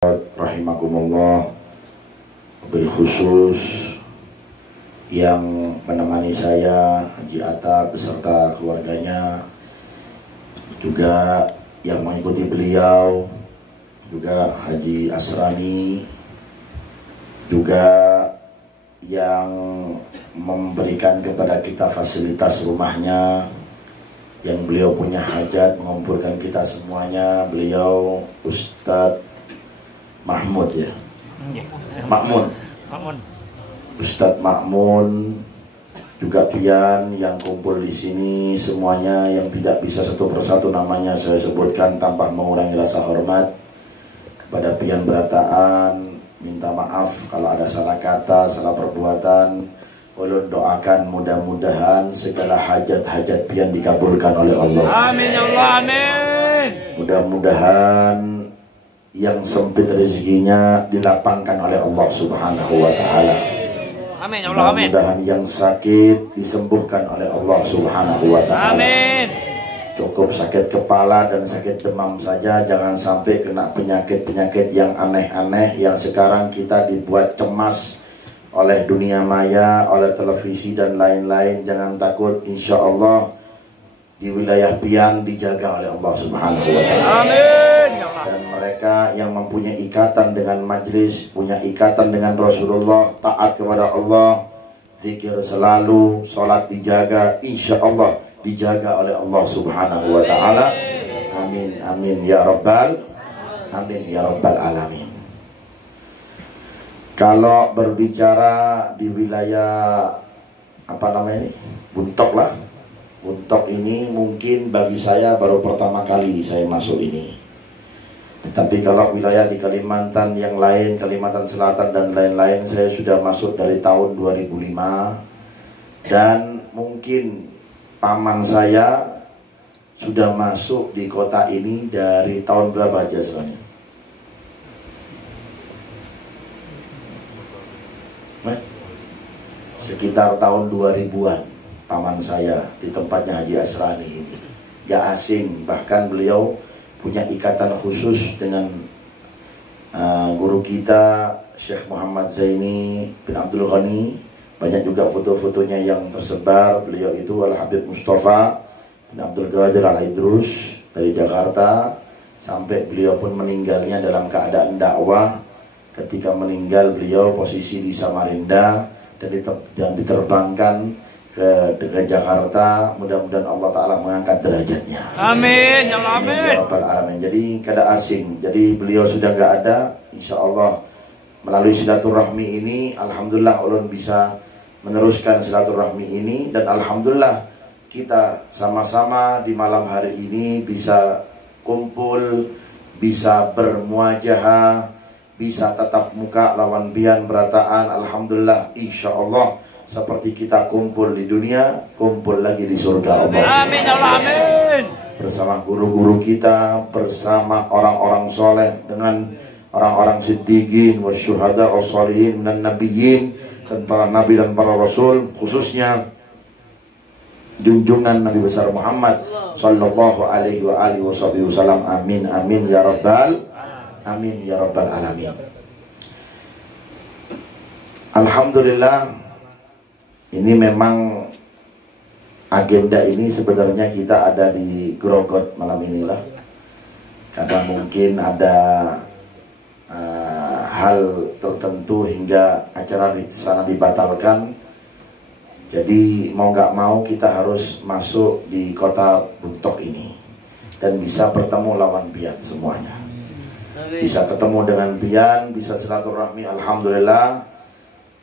Rahimakumullah, bil khusus yang menemani saya Haji Atta beserta keluarganya, juga yang mengikuti beliau, juga Haji Asrani, juga yang memberikan kepada kita fasilitas rumahnya, yang beliau punya hajat mengumpulkan kita semuanya, beliau Ustadz Mahmud ya, Makmun, Ustadz Makmun, juga pian yang kumpul di sini semuanya, yang tidak bisa satu persatu namanya saya sebutkan tanpa mengurangi rasa hormat kepada pian berataan. Minta maaf kalau ada salah kata, salah perbuatan. Ulun doakan mudah-mudahan segala hajat-hajat pian dikabulkan oleh Allah. Amin ya Allah, amin. Mudah-mudahan yang sempit rezekinya dilapangkan oleh Allah Subhanahu wa taala. Amin ya Allah, amin. Mudah-mudahan yang sakit disembuhkan oleh Allah Subhanahu wa taala. Amin. Cukup sakit kepala dan sakit demam saja, jangan sampai kena penyakit-penyakit yang aneh-aneh yang sekarang kita dibuat cemas oleh dunia maya, oleh televisi dan lain-lain. Jangan takut, insya Allah di wilayah pian dijaga oleh Allah Subhanahu wa taala. Amin. Dan mereka yang mempunyai ikatan dengan majlis, punya ikatan dengan Rasulullah, taat kepada Allah, zikir selalu, sholat dijaga, insya Allah dijaga oleh Allah Subhanahu wa ta'ala. Amin, amin ya rabbal, amin ya rabbal alamin. Kalau berbicara di wilayah apa namanya ini, Buntok lah, Buntok ini mungkin bagi saya baru pertama kali saya masuk ini. Tetapi kalau wilayah di Kalimantan yang lain, Kalimantan Selatan dan lain-lain, saya sudah masuk dari tahun 2005. Dan mungkin paman saya sudah masuk di kota ini dari tahun berapa aja sebenarnya? Sekitar tahun 2000-an paman saya di tempatnya Haji Asrani ini. Gak asing, bahkan beliau punya ikatan khusus dengan guru kita Syekh Muhammad Zaini bin Abdul Ghani. Banyak juga foto-fotonya yang tersebar. Beliau itu Al-Habib Mustafa bin Abdul Qadir Al-Idrus dari Jakarta, sampai beliau pun meninggalnya dalam keadaan dakwah. Ketika meninggal beliau posisi di Samarinda dan diterbangkan ke Jakarta. Mudah-mudahan Allah Ta'ala mengangkat derajatnya. Amin ya Allah, amin. Amin. Jadi kada asing. Jadi beliau sudah nggak ada. Insya Allah melalui silaturahmi ini, alhamdulillah ulun bisa meneruskan silaturahmi ini. Dan alhamdulillah kita sama-sama di malam hari ini bisa kumpul, bisa bermuajahah, bisa tatap muka lawan pian berataan. Alhamdulillah, insya Allah seperti kita kumpul di dunia, kumpul lagi di surga Allah. Amin ya Allah, amin. Bersama guru-guru kita, bersama orang-orang soleh, dengan orang-orang siddiqin, wasyuhada, wassalihin, dan nabiyyin, dan para nabi dan para rasul, khususnya junjungan Nabi besar Muhammad sallallahu alaihi wa alihi wasallam. Amin, amin ya rabbal, amin ya rabbal alamin. Alhamdulillah, ini memang agenda ini sebenarnya kita ada di Grogot malam inilah. Karena mungkin ada hal tertentu hingga acara di sana dibatalkan. Jadi mau nggak mau kita harus masuk di kota Buntok ini dan bisa bertemu lawan pian semuanya. Bisa ketemu dengan pian, bisa silaturahmi, alhamdulillah.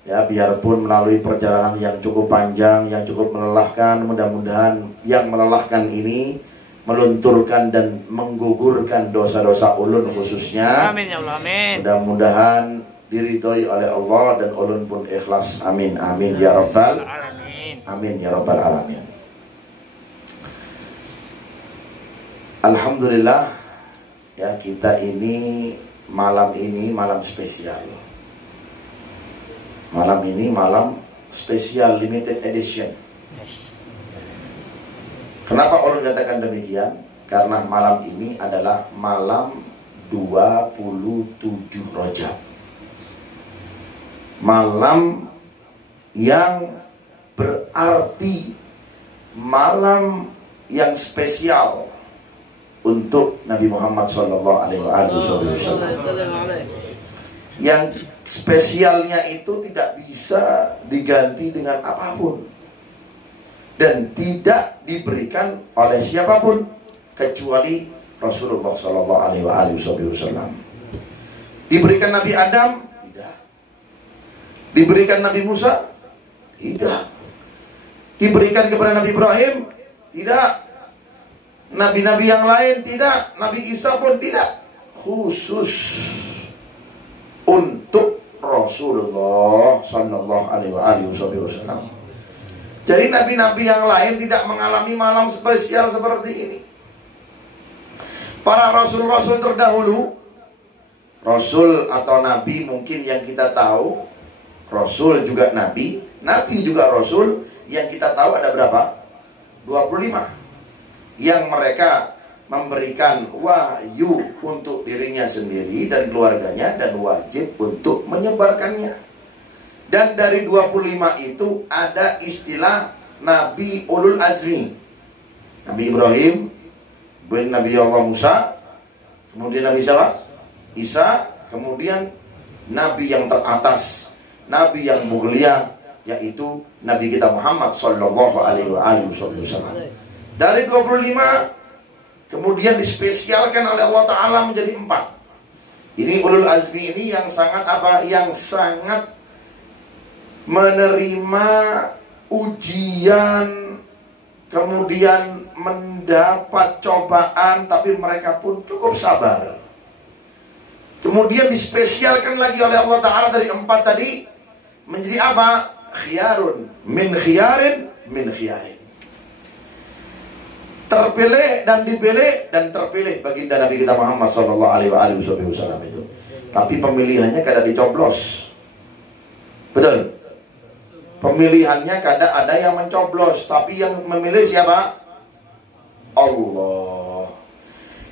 Ya, biarpun melalui perjalanan yang cukup panjang, yang cukup melelahkan, mudah-mudahan yang melelahkan ini melunturkan dan menggugurkan dosa-dosa ulun khususnya. Amin ya Allah, amin. Mudah-mudahan diridhoi oleh Allah dan ulun pun ikhlas. Amin, amin ya rabbal alamin. Amin ya rabbal alamin. Alhamdulillah, ya, kita ini malam spesial. Malam ini malam spesial limited edition. Kenapa ulun katakan demikian? Karena malam ini adalah malam 27 Rajab. Malam yang berarti malam yang spesial untuk Nabi Muhammad SAW. Yang spesialnya itu tidak bisa diganti dengan apapun dan tidak diberikan oleh siapapun kecuali Rasulullah SAW. Diberikan Nabi Adam? Tidak. Diberikan Nabi Musa? Tidak. Diberikan kepada Nabi Ibrahim? Tidak. Nabi-nabi yang lain? Tidak. Nabi Isa pun tidak. Khusus untuk Rasulullah SAW. Jadi nabi-nabi yang lain tidak mengalami malam spesial seperti ini. Para rasul-rasul terdahulu, rasul atau nabi mungkin yang kita tahu, rasul juga nabi, nabi juga rasul, yang kita tahu ada berapa? 25. Yang mereka memberikan wahyu untuk dirinya sendiri dan keluarganya dan wajib untuk menyebarkannya. Dan dari 25 itu ada istilah Nabi Ulul Azmi. Nabi Ibrahim, kemudian Nabi Allah Musa, kemudian Nabi siapa? Isa, kemudian Nabi yang teratas, Nabi yang mulia, yaitu Nabi kita Muhammad Sallallahu Alaihi Wasallam. Dari 25 kemudian dispesialkan oleh Allah Ta'ala menjadi 4. Ini Ulul Azmi ini yang sangat apa? Yang sangat menerima ujian, kemudian mendapat cobaan, tapi mereka pun cukup sabar. Kemudian dispesialkan lagi oleh Allah Ta'ala dari 4 tadi menjadi apa? Khiyarun min khiyarin min khiyarin. Terpilih dan dipilih dan terpilih baginda Nabi kita Muhammad Sallallahu Alaihi Wasallam itu. Tapi pemilihannya kadang dicoblos. Betul? Pemilihannya kadang ada yang mencoblos, tapi yang memilih siapa? Allah.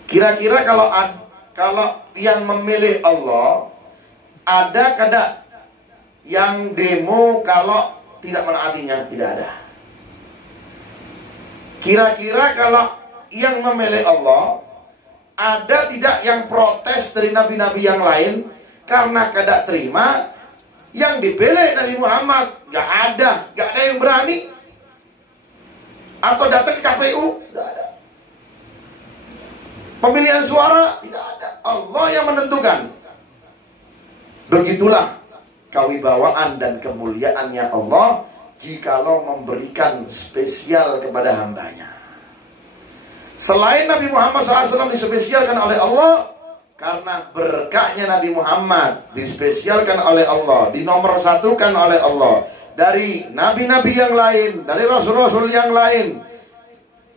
Kira-kira kalau yang memilih Allah, ada kadang yang demo kalau tidak menaatinya? Tidak ada. Kira-kira kalau yang memilih Allah, ada tidak yang protes dari nabi-nabi yang lain karena kada terima yang dipilih Nabi Muhammad? Gak ada yang berani. Atau datang ke KPU? Gak ada. Pemilihan suara? Tidak ada. Allah yang menentukan. Begitulah kewibawaan dan kemuliaannya Allah jikalau memberikan spesial kepada hambanya. Selain Nabi Muhammad SAW dispesialkan oleh Allah, karena berkahnya Nabi Muhammad dispesialkan oleh Allah, dinomorsatukan oleh Allah dari nabi-nabi yang lain, dari rasul-rasul yang lain,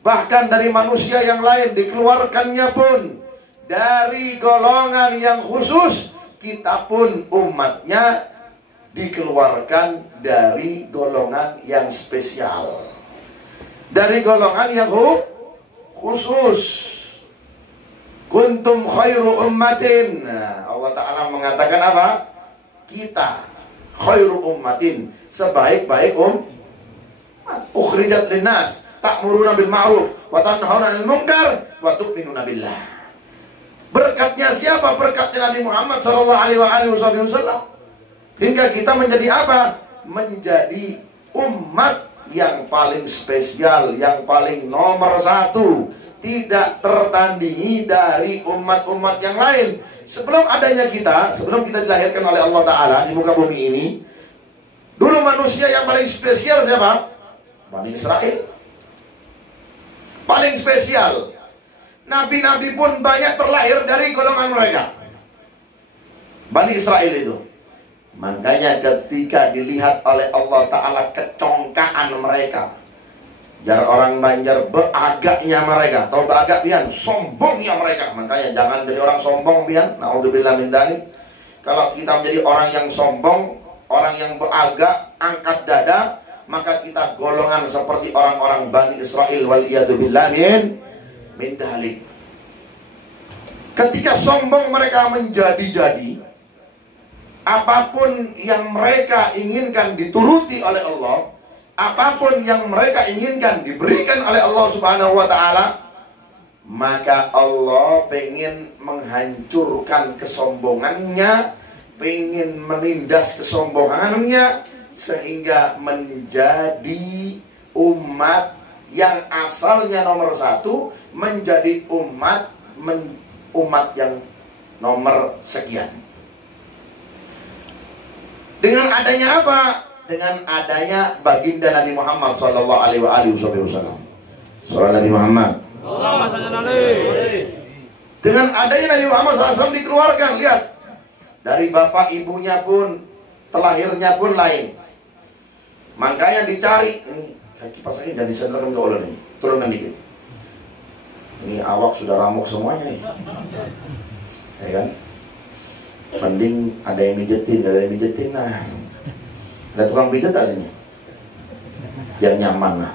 bahkan dari manusia yang lain, dikeluarkannya pun dari golongan yang khusus. Kita pun umatnya dikeluarkan dari golongan yang spesial, dari golongan yang khusus. Kuntum khairu ummatin. Nah, Allah Ta'ala mengatakan apa? Kita khairu ummatin, sebaik-baik ukhrijat linnas ta'muruna bil ma'ruf wa tanhauna 'anil munkar wa tu'minuna billah. Berkatnya siapa? Berkatnya Nabi Muhammad sallallahu alaihi wasallam. Hingga kita menjadi apa? Menjadi umat yang paling spesial, yang paling nomor 1, tidak tertandingi dari umat-umat yang lain. Sebelum adanya kita, sebelum kita dilahirkan oleh Allah Ta'ala di muka bumi ini, dulu manusia yang paling spesial siapa? Bani Israel. Paling spesial. Nabi-nabi pun banyak terlahir dari golongan mereka, Bani Israel itu. Makanya ketika dilihat oleh Allah Ta'ala kecongkaan mereka, jar orang Banjar, beagaknya mereka. Tahu beagak pian? Sombongnya mereka. Makanya jangan jadi orang sombong pian. Naudzubillah min dzalik. Kalau kita menjadi orang yang sombong, orang yang beagak, angkat dada, maka kita golongan seperti orang-orang Bani Israel wal iyadu billah min dzalik. Ketika sombong mereka menjadi-jadi, apapun yang mereka inginkan dituruti oleh Allah, apapun yang mereka inginkan diberikan oleh Allah Subhanahu wa ta'ala, maka Allah pengen menghancurkan kesombongannya, pengen menindas kesombongannya, sehingga menjadi umat yang asalnya nomor satu menjadi umat yang nomor sekian. Dengan adanya apa? Dengan adanya baginda Nabi Muhammad sallallahu alaihi wasallam. Surah Nabi Muhammad. Dengan adanya Nabi Muhammad SAW dikeluarkan, lihat, dari bapak ibunya pun, terlahirnya pun lain. Makanya dicari, ini kipas angin jangan disenderkan ke ulun ini, turunkan dikit. Ini awak sudah ramuk semuanya nih, ya kan? Mending ada yang mijetin, nah. Ada tukang pijet tak sini? Yang nyaman lah.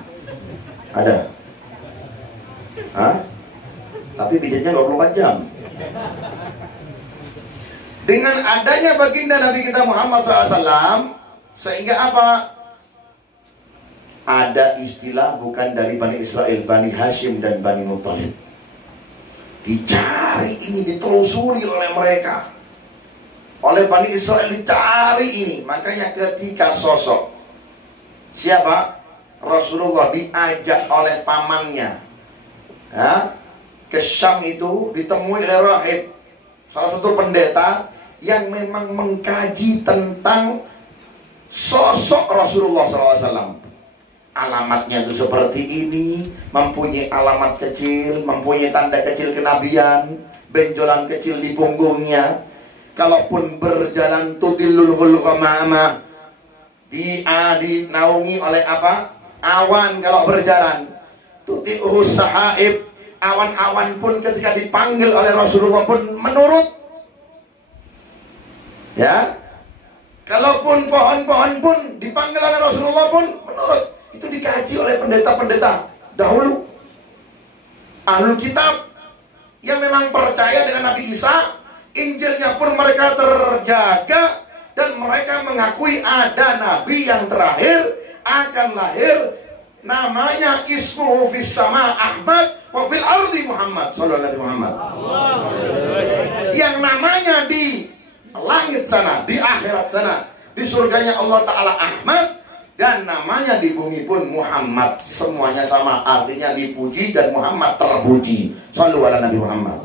Ada? Hah? Tapi pijetnya 24 jam. Dengan adanya baginda Nabi kita Muhammad SAW, sehingga apa? Ada istilah bukan dari Bani Israel, Bani Hashim dan Bani Muttalib. Dicari ini, ditelusuri oleh mereka. Oleh Bani Israel dicari ini. Makanya ketika sosok siapa? Rasulullah diajak oleh pamannya, ya, ke Syam itu, ditemui oleh rahib, salah satu pendeta yang memang mengkaji tentang sosok Rasulullah SAW. Alamatnya itu seperti ini, mempunyai alamat kecil, mempunyai tanda kecil kenabian, benjolan kecil di punggungnya. Kalaupun berjalan tudillul ghamama, dinaungi oleh apa? Awan kalau berjalan. Tuti'uhu sahaib, awan-awan pun ketika dipanggil oleh Rasulullah pun menurut. Ya, kalaupun pohon-pohon pun dipanggil oleh Rasulullah pun menurut. Itu dikaji oleh pendeta-pendeta dahulu, ahlul kitab yang memang percaya dengan Nabi Isa. Injilnya pun mereka terjaga, dan mereka mengakui ada Nabi yang terakhir akan lahir, namanya ismuhu fis sama Ahmad wa fil ardi Muhammad sallallahu alaihi Muhammad. Yang namanya di langit sana, di akhirat sana, di surganya Allah Ta'ala Ahmad, dan namanya di bumi pun Muhammad. Semuanya sama, artinya dipuji dan Muhammad terpuji. Sallu ala Nabi Muhammad.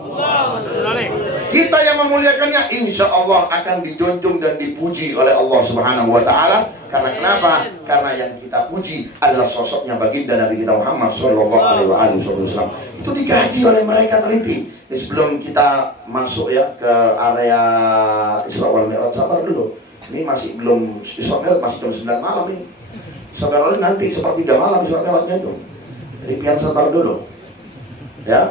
Kita yang memuliakannya insya Allah akan dijunjung dan dipuji oleh Allah Subhanahu wa ta'ala. Karena kenapa? Karena yang kita puji adalah sosoknya baginda Nabi kita Muhammad sallallahu alaihi wasallam. Itu dikaji oleh mereka, teliti. Jadi sebelum kita masuk ya ke area Isra wal Mi'raj, sabar dulu. Ini masih belum Isra Mi'raj, masih jam 9 malam ini. Isra nanti sepertiga malam Isra Mi'rajnya itu. Jadi biar sabar dulu. Ya.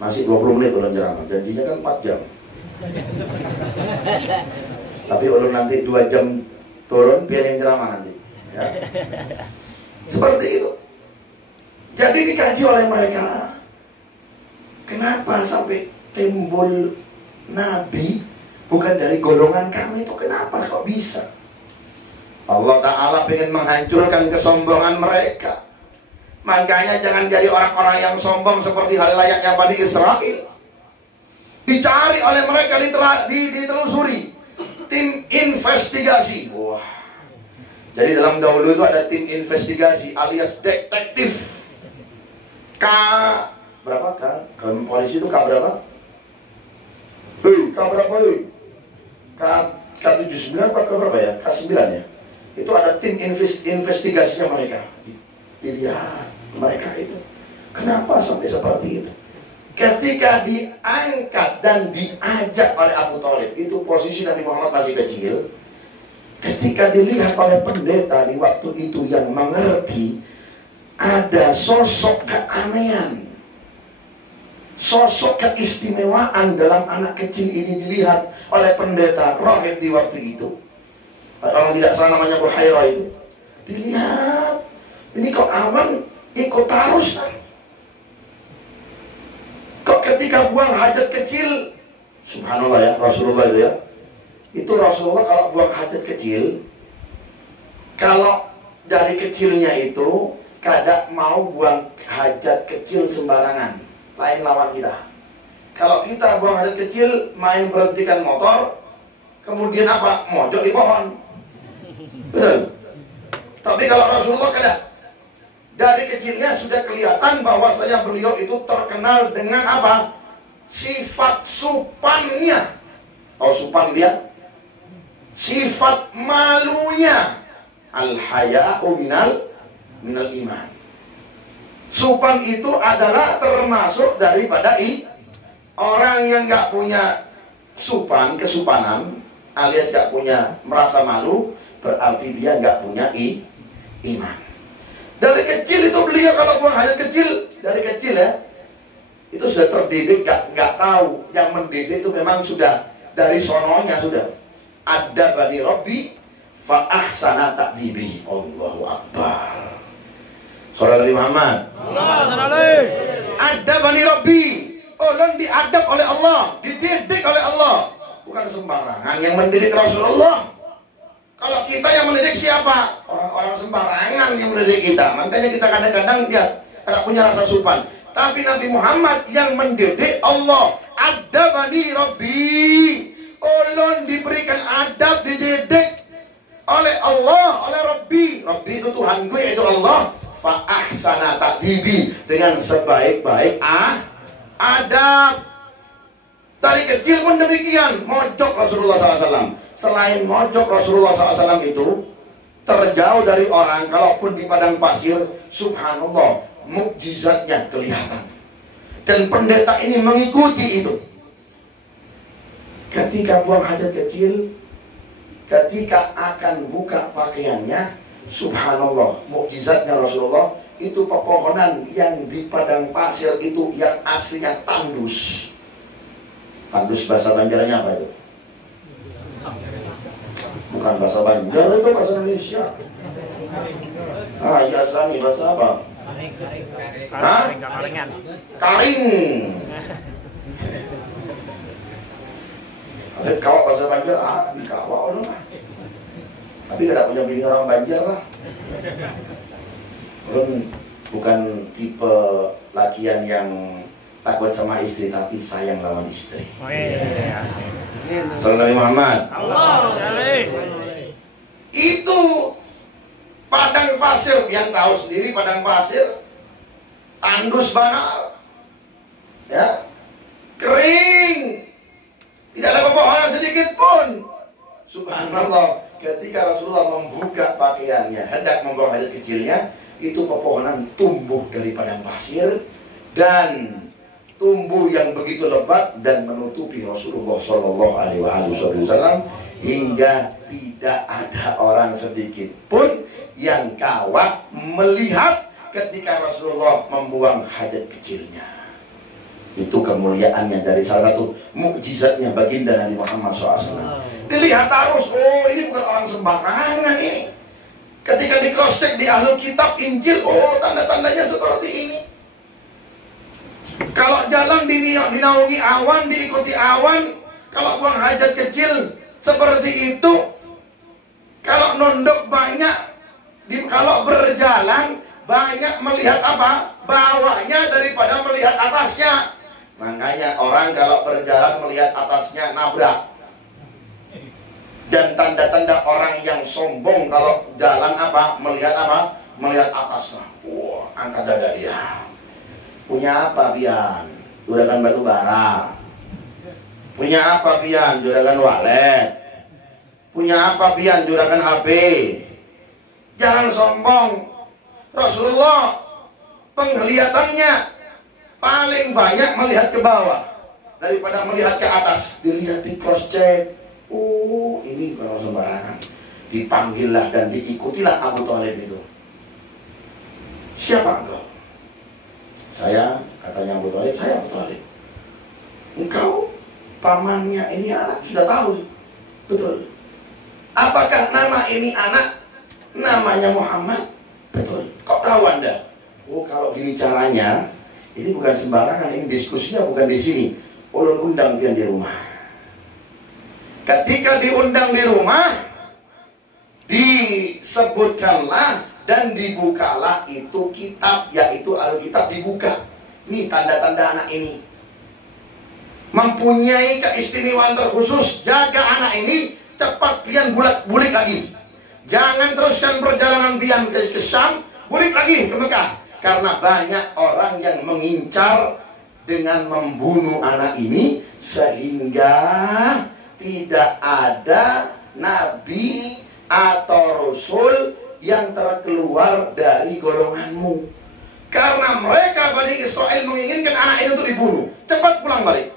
Masih 20 menit ulun ceramah. Janjinya kan 4 jam. Tapi ulun nanti 2 jam turun biar yang ceramah nanti. Ya. Seperti itu. Jadi dikaji oleh mereka. Kenapa sampai timbul Nabi bukan dari golongan kami itu? Kenapa kok bisa? Allah Ta'ala pengen menghancurkan kesombongan mereka. Makanya jangan jadi orang-orang yang sombong seperti hal layaknya Bani Israel. Dicari oleh mereka, ditelusuri. Tim investigasi. Wah. Jadi dalam dahulu itu ada tim investigasi alias detektif. K berapa K? Kalau polisi itu K berapa? K berapa? K79 atau K berapa ya? K9 ya. Itu ada tim investigasinya mereka. Dilihat mereka itu kenapa sampai seperti itu. Ketika diangkat dan diajak oleh Abu Thalib, itu posisi Nabi Muhammad masih kecil. Ketika dilihat oleh pendeta di waktu itu yang mengerti, ada sosok keanehan, sosok keistimewaan dalam anak kecil ini dilihat oleh pendeta rahib di waktu itu. Kalau tidak salah namanya Buhairah itu. Dilihat, ini kok awan ikut tarus kan? Kok ketika buang hajat kecil, subhanallah ya, Rasulullah itu ya. Itu Rasulullah kalau buang hajat kecil, kalau dari kecilnya itu kadang mau buang hajat kecil sembarangan, lain lawan kita. Kalau kita buang hajat kecil, main berhentikan motor, kemudian apa? Mojok di pohon. Betul. Tapi kalau Rasulullah kadang dari kecilnya sudah kelihatan bahwasanya beliau itu terkenal dengan apa? Sifat supannya. Tahu supan dia? Sifat malunya. Al-haya'u minal iman. Supan itu adalah termasuk daripada orang yang gak punya kesupanan, alias gak punya merasa malu, berarti dia gak punya iman. Dari kecil itu beliau kalau buang hajat kecil, dari kecil ya, itu sudah terdidik, gak tahu. Yang mendidik itu memang sudah dari sononya sudah. Ada bani Rabbi fa ahsana ta'dibi. Allahu Akbar. Saudara Nabi Muhammad. Ada bani Rabbi. Orang diadab oleh Allah, dididik oleh Allah. Bukan sembarangan yang mendidik Rasulullah. Kalau kita yang mendidik siapa? Orang-orang sembarangan yang mendidik kita. Makanya kita kadang-kadang dia tidak punya rasa sopan. Tapi Nabi Muhammad yang mendidik Allah. Ada bani Rabbi. Ulun diberikan adab, dididik oleh Allah, oleh Rabbi. Rabbi itu Tuhan gue, itu Allah. Fa ahsana ta'dibi, dengan sebaik-baik adab. Dari kecil pun demikian. Mojok Rasulullah SAW. Selain mojok Rasulullah SAW itu terjauh dari orang. Kalaupun di padang pasir, subhanallah, mukjizatnya kelihatan. Dan pendeta ini mengikuti itu. Ketika buang hajat kecil, ketika akan buka pakaiannya, subhanallah, mukjizatnya Rasulullah, itu pepohonan yang di padang pasir itu yang aslinya tandus. Tandus bahasa Banjarnya apa itu? Bukan bahasa Banjar, itu bahasa Indonesia. Ya Asrani, bahasa apa? Karing. Ada kawak bahasa Banjar, di kawak orang. Tapi tidak punya bini orang Banjar lah. Bukan tipe lakian yang takut sama istri tapi sayang lawan istri. Sallallahu Nabi Muhammad. Itu padang pasir, yang tahu sendiri padang pasir tandus banar, ya, kering, tidak ada pepohonan sedikit pun. Subhanallah, ketika Rasulullah membuka pakaiannya hendak membuang hajat kecilnya, itu pepohonan tumbuh dari padang pasir dan tumbuh yang begitu lebat dan menutupi Rasulullah Shallallahu Alaihi Wasallam hingga tidak ada orang sedikit pun yang kawat melihat ketika Rasulullah membuang hajat kecilnya. Itu kemuliaannya, dari salah satu mukjizatnya baginda Nabi Muhammad SAW. Dilihat harus, oh ini bukan orang sembarangan ini. Ketika di cross check di Ahlul Kitab Injil, oh tanda-tandanya seperti ini. Kalau jalan dinaungi awan, diikuti awan. Kalau buang hajat kecil seperti itu. Kalau nunduk banyak, kalau berjalan banyak melihat apa? Bawahnya daripada melihat atasnya. Makanya orang kalau berjalan melihat atasnya nabrak. Dan tanda-tanda orang yang sombong kalau jalan apa? Melihat apa? Melihat atasnya. Wah, angkat dada dia. Punya apa pian? Juragan batu bara. Punya apa pian? Juragan walet. Punya apa pian? Juragan HP. Jangan sombong. Rasulullah penglihatannya paling banyak melihat ke bawah daripada melihat ke atas. Dilihat di cross check. Oh, ini bukan sembarangan. Dipanggillah dan diikutilah Abu Thalib itu. Siapa engkau? Saya, katanya Abu Thalib, saya Abu Thalib. Engkau pamannya ini anak, sudah tahu. Betul. Apakah nama ini anak namanya Muhammad? Betul. Kok tahu Anda? Oh, kalau gini caranya, Ini bukan sembarangan, ini diskusinya bukan di sini. Ulun undang pian di rumah. Ketika diundang di rumah, disebutkanlah dan dibukalah itu kitab, yaitu Alkitab dibuka. Ini tanda-tanda anak ini mempunyai keistimewaan terkhusus. Jaga anak ini, cepat pian bulik lagi. Jangan teruskan perjalanan pian ke Syam, bulik lagi ke Mekah. Karena banyak orang yang mengincar dengan membunuh anak ini, sehingga tidak ada nabi atau rasul yang terkeluar dari golonganmu. Karena mereka Bani Israel menginginkan anak ini untuk dibunuh. Cepat pulang balik.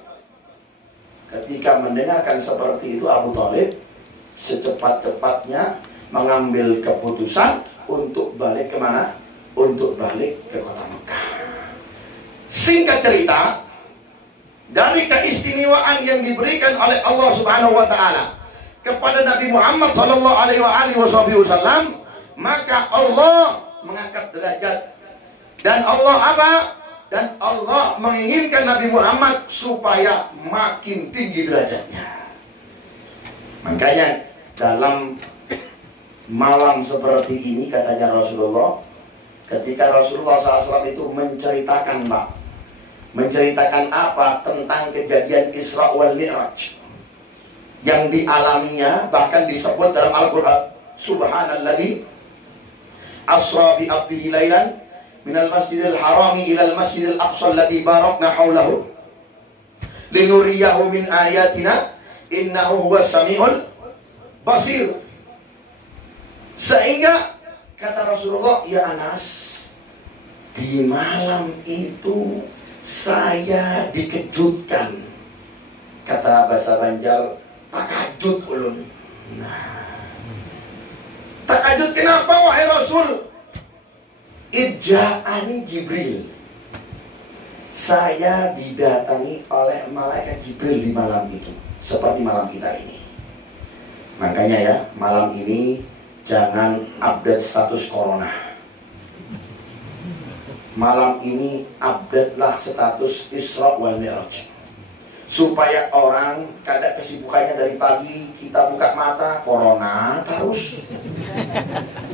Ketika mendengarkan seperti itu, Abu Thalib secepat-cepatnya mengambil keputusan untuk balik kemana? Untuk balik ke kota Mekah. Singkat cerita, dari keistimewaan yang diberikan oleh Allah Subhanahu wa taala kepada Nabi Muhammad sallallahu alaihi wasallam, maka Allah mengangkat derajat. Dan Allah apa? Dan Allah menginginkan Nabi Muhammad supaya makin tinggi derajatnya. Makanya dalam malam seperti ini, katanya Rasulullah, ketika Rasulullah SAW itu menceritakan, Pak, menceritakan apa? Tentang kejadian Isra wal Mi'raj yang dialaminya, bahkan disebut dalam Al-Quran, Subhanalladzi asra bi abdihi lailan minal masjidil harami ilal masjidil aqsa alladzi barakna haulahu linuriyahu min ayatina innahu huwas samiul basir. Sehingga kata Rasulullah, ya Anas, di malam itu saya dikejutkan. Kata bahasa Banjar, takajud ulun. Takajud kenapa wahai Rasul? Ija'ani Jibril. Saya didatangi oleh malaikat Jibril di malam itu, seperti malam kita ini. Makanya ya, malam ini jangan update status corona. Malam ini update-lah status Isra wal Mi'raj, supaya orang kada kesibukannya dari pagi kita buka mata corona terus.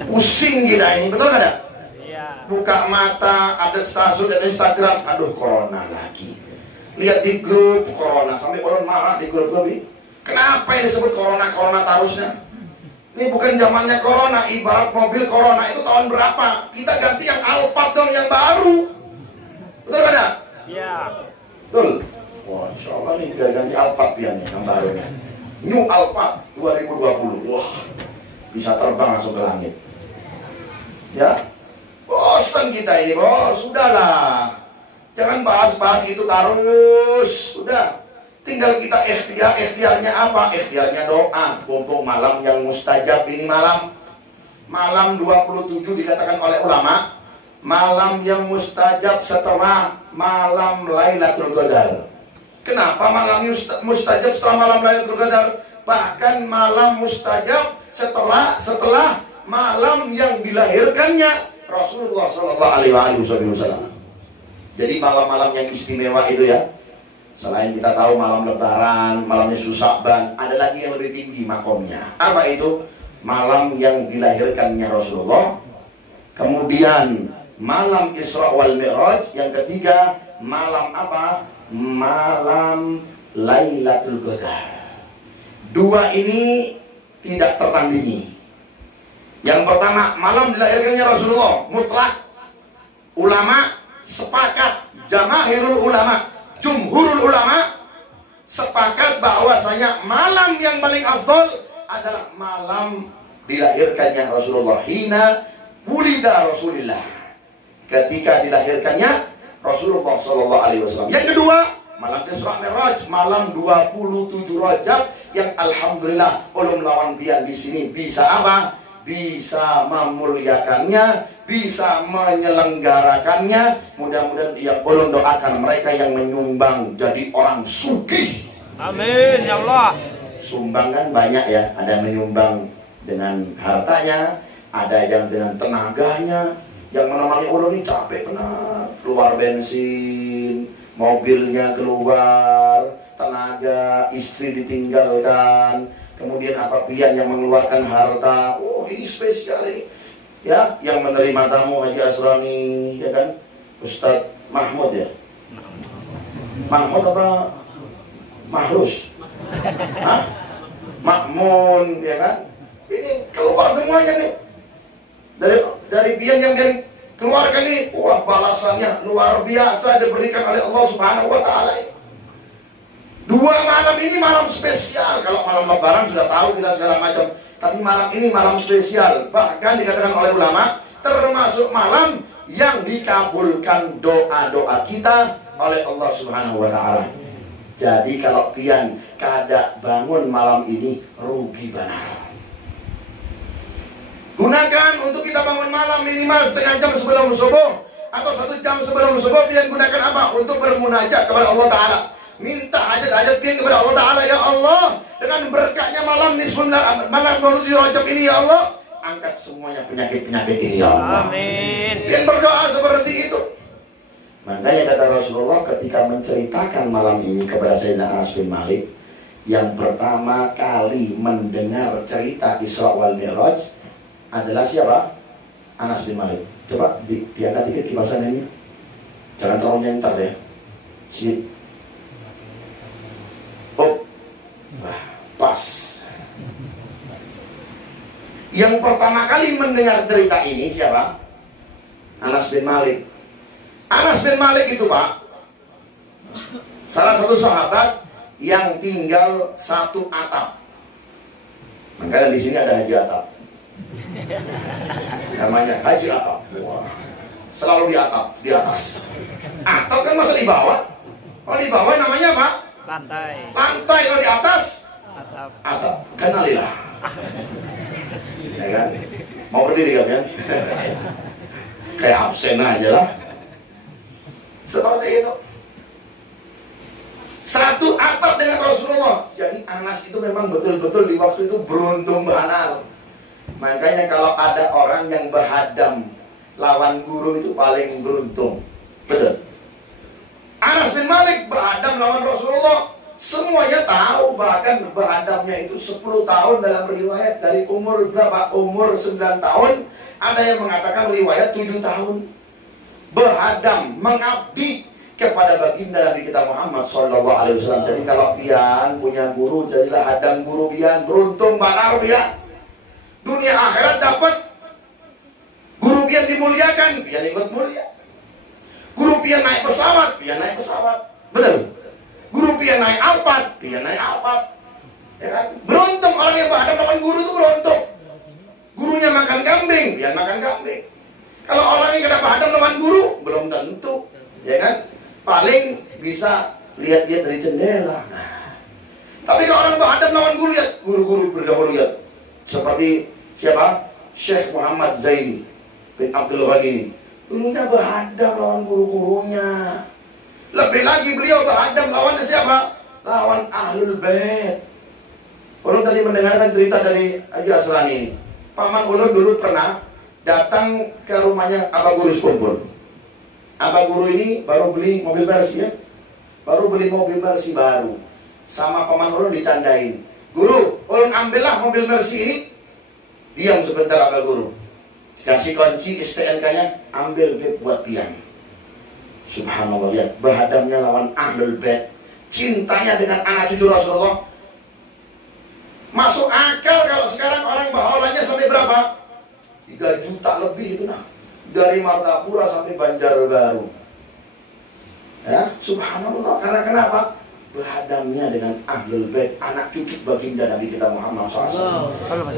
Pusing kita ini, betul kada? Buka mata ada status di Instagram, aduh corona lagi. Lihat di grup corona, sampai orang marah di grup-grup ini. Kenapa ini disebut corona terusnya? Ini bukan zamannya corona, ibarat mobil corona itu tahun berapa? Kita ganti yang Alphard dong, yang baru. Betul kan? Iya. Betul. Wah, insya Allah nih biar ganti Alphard yang barunya. New Alphard 2020. Wah, bisa terbang langsung ke langit. Ya, bosan kita ini, bos. Sudahlah, jangan bahas-bahas itu terus. Sudah, tinggal kita ikhtiarnya apa? Ikhtiarnya doa. Mumpung malam yang mustajab ini, malam 27 dikatakan oleh ulama, malam yang mustajab setelah malam Lailatul Qadar. Kenapa malam mustajab setelah malam Lailatul Qadar? Bahkan malam mustajab setelah malam yang dilahirkannya Rasulullah Shallallahu Alaihi Wasallam. Jadi malam-malam yang istimewa itu ya, selain kita tahu malam Lebaran, malamnya Sya'ban, ada lagi yang lebih tinggi makomnya. Apa itu? Malam yang dilahirkannya Rasulullah. Kemudian malam Isra wal Mi'raj. Yang ketiga, malam apa? Malam Lailatul Qadar. Dua ini tidak tertandingi. Yang pertama, malam dilahirkannya Rasulullah, mutlak. Ulama sepakat, jamaahirul ulama, jumhurul ulama sepakat bahwasanya malam yang paling afdol adalah malam dilahirkannya Rasulullah. Hina wulida Rasulullah, ketika dilahirkannya Rasulullah Sallallahu Alaihi Wasallam. Yang kedua, malam Isra Mi'raj, malam 27 Rajab, yang alhamdulillah ulum lawan pian di sini bisa apa? Bisa memuliakannya, bisa menyelenggarakannya. Mudah-mudahan ya ulun doakan mereka yang menyumbang jadi orang sugih. Amin ya Allah. Sumbangan banyak ya, ada yang menyumbang dengan hartanya, ada yang dengan tenaganya. Yang menemani ulun ini capek benar. keluar bensin, mobilnya keluar, tenaga, istri ditinggalkan, kemudian apa pian yang mengeluarkan harta. Oh, ini spesial ini. Ya, yang menerima tamu Haji Asrani, ya kan? Ustadz Mahmud ya. Mahmud apa? Mahrus? Hah? Makmun, ya kan? Ini keluar semuanya nih. Dari pian yang dia keluarkan ini, wah balasannya luar biasa diberikan oleh Allah Subhanahu wa taala. 2 malam ini malam spesial. Kalau malam lebaran sudah tahu kita segala macam, tapi malam ini malam spesial. Bahkan dikatakan oleh ulama termasuk malam yang dikabulkan doa-doa kita oleh Allah Subhanahu wa taala. Jadi kalau pian kada bangun malam ini rugi benar. Gunakan untuk kita bangun malam minimal setengah jam sebelum subuh atau 1 jam sebelum subuh. Pian gunakan apa? Untuk bermunajat kepada Allah Ta'ala. Minta hajat-hajat pian kepada Allah Ta'ala. Ya Allah, dengan berkatnya malam nisful malam 27 Rajab ini, ya Allah, angkat semuanya penyakit-penyakit ini, ya Allah. Amin. Pian berdoa seperti itu. Makanya kata Rasulullah ketika menceritakan malam ini kepada Sayyidina Anas bin Malik, yang pertama kali mendengar cerita Isra wal Mi'raj adalah siapa? Anas bin Malik. Coba diangkat dikit kipasan ini. Jangan terlalu nyentar ya. Sedikit. Oh. Wah, pas. Yang pertama kali mendengar cerita ini siapa? Anas bin Malik. Anas bin Malik itu, Pak, salah satu sahabat yang tinggal satu atap. Makanya di sini ada Haji Atap. Namanya Haji Atap. Wah, selalu di atap, di atas. Atap kan masa di bawah? Kalau di bawah namanya apa? Lantai. Lantai. Kalau di atas? Atap. Atap. Kenalilah. Ya kan? Mau berdiri kan? Kayak absen aja lah. Seperti itu. Satu atap dengan Rasulullah. Jadi Anas itu memang betul-betul di waktu itu beruntung benar. Makanya kalau ada orang yang berhadam lawan guru itu paling beruntung. Betul. Anas bin Malik berhadam lawan Rasulullah. Semuanya tahu, bahkan berhadamnya itu 10 tahun dalam riwayat. Dari umur berapa? Umur 9 tahun. Ada yang mengatakan riwayat 7 tahun. Berhadam, mengabdi kepada baginda Nabi kita Muhammad SAW. Jadi kalau pian punya guru, jadilah hadam guru pian. Beruntung banar pian. Dunia akhirat dapat. Guru pian dimuliakan, pian ikut mulia. Guru pian naik pesawat, pian naik pesawat. Benar. Guru pian naik Alphard, pian naik Alphard. Ya kan? Beruntung orang yang berhadam dengan guru itu beruntung. Gurunya makan kambing, pian makan kambing. Kalau orang yang kena berhadam dengan guru, belum tentu, ya kan? Paling bisa lihat dia dari jendela. Nah. Tapi kalau orang berhadam lawan guru, lihat guru-guru berdahulu lihat. Seperti siapa? Syekh Muhammad Zaini bin Abdul Ghani. Dulunya berhadam lawan guru-gurunya. Lebih lagi beliau berhadam lawan siapa? Lawan Ahlul Bait. Orang tadi mendengarkan cerita dari Haji Asrani ini. Paman Ulun dulu pernah datang ke rumahnya Abah Guru sekumpul. Abah Guru ini baru beli mobil Mercy ya. Baru beli mobil Mercy baru. Sama paman Ulun dicandain. Guru, Ulun ambillah mobil Mercy ini. Diam sebentar Abah Guru. Kasih kunci STNK-nya, ambil beb buat pian. Subhanallah, lihat berhadamnya lawan Ahlul Bait. Cintanya dengan anak cucu Rasulullah. Masuk akal kalau sekarang orang baholanya sampai berapa? 3 juta lebih itu nah. Dari Martapura sampai Banjarbaru. Ya, subhanallah. Karena kenapa? Berhadamnya dengan Ahlul Bait, anak cucu baginda Nabi kita Muhammad SAW.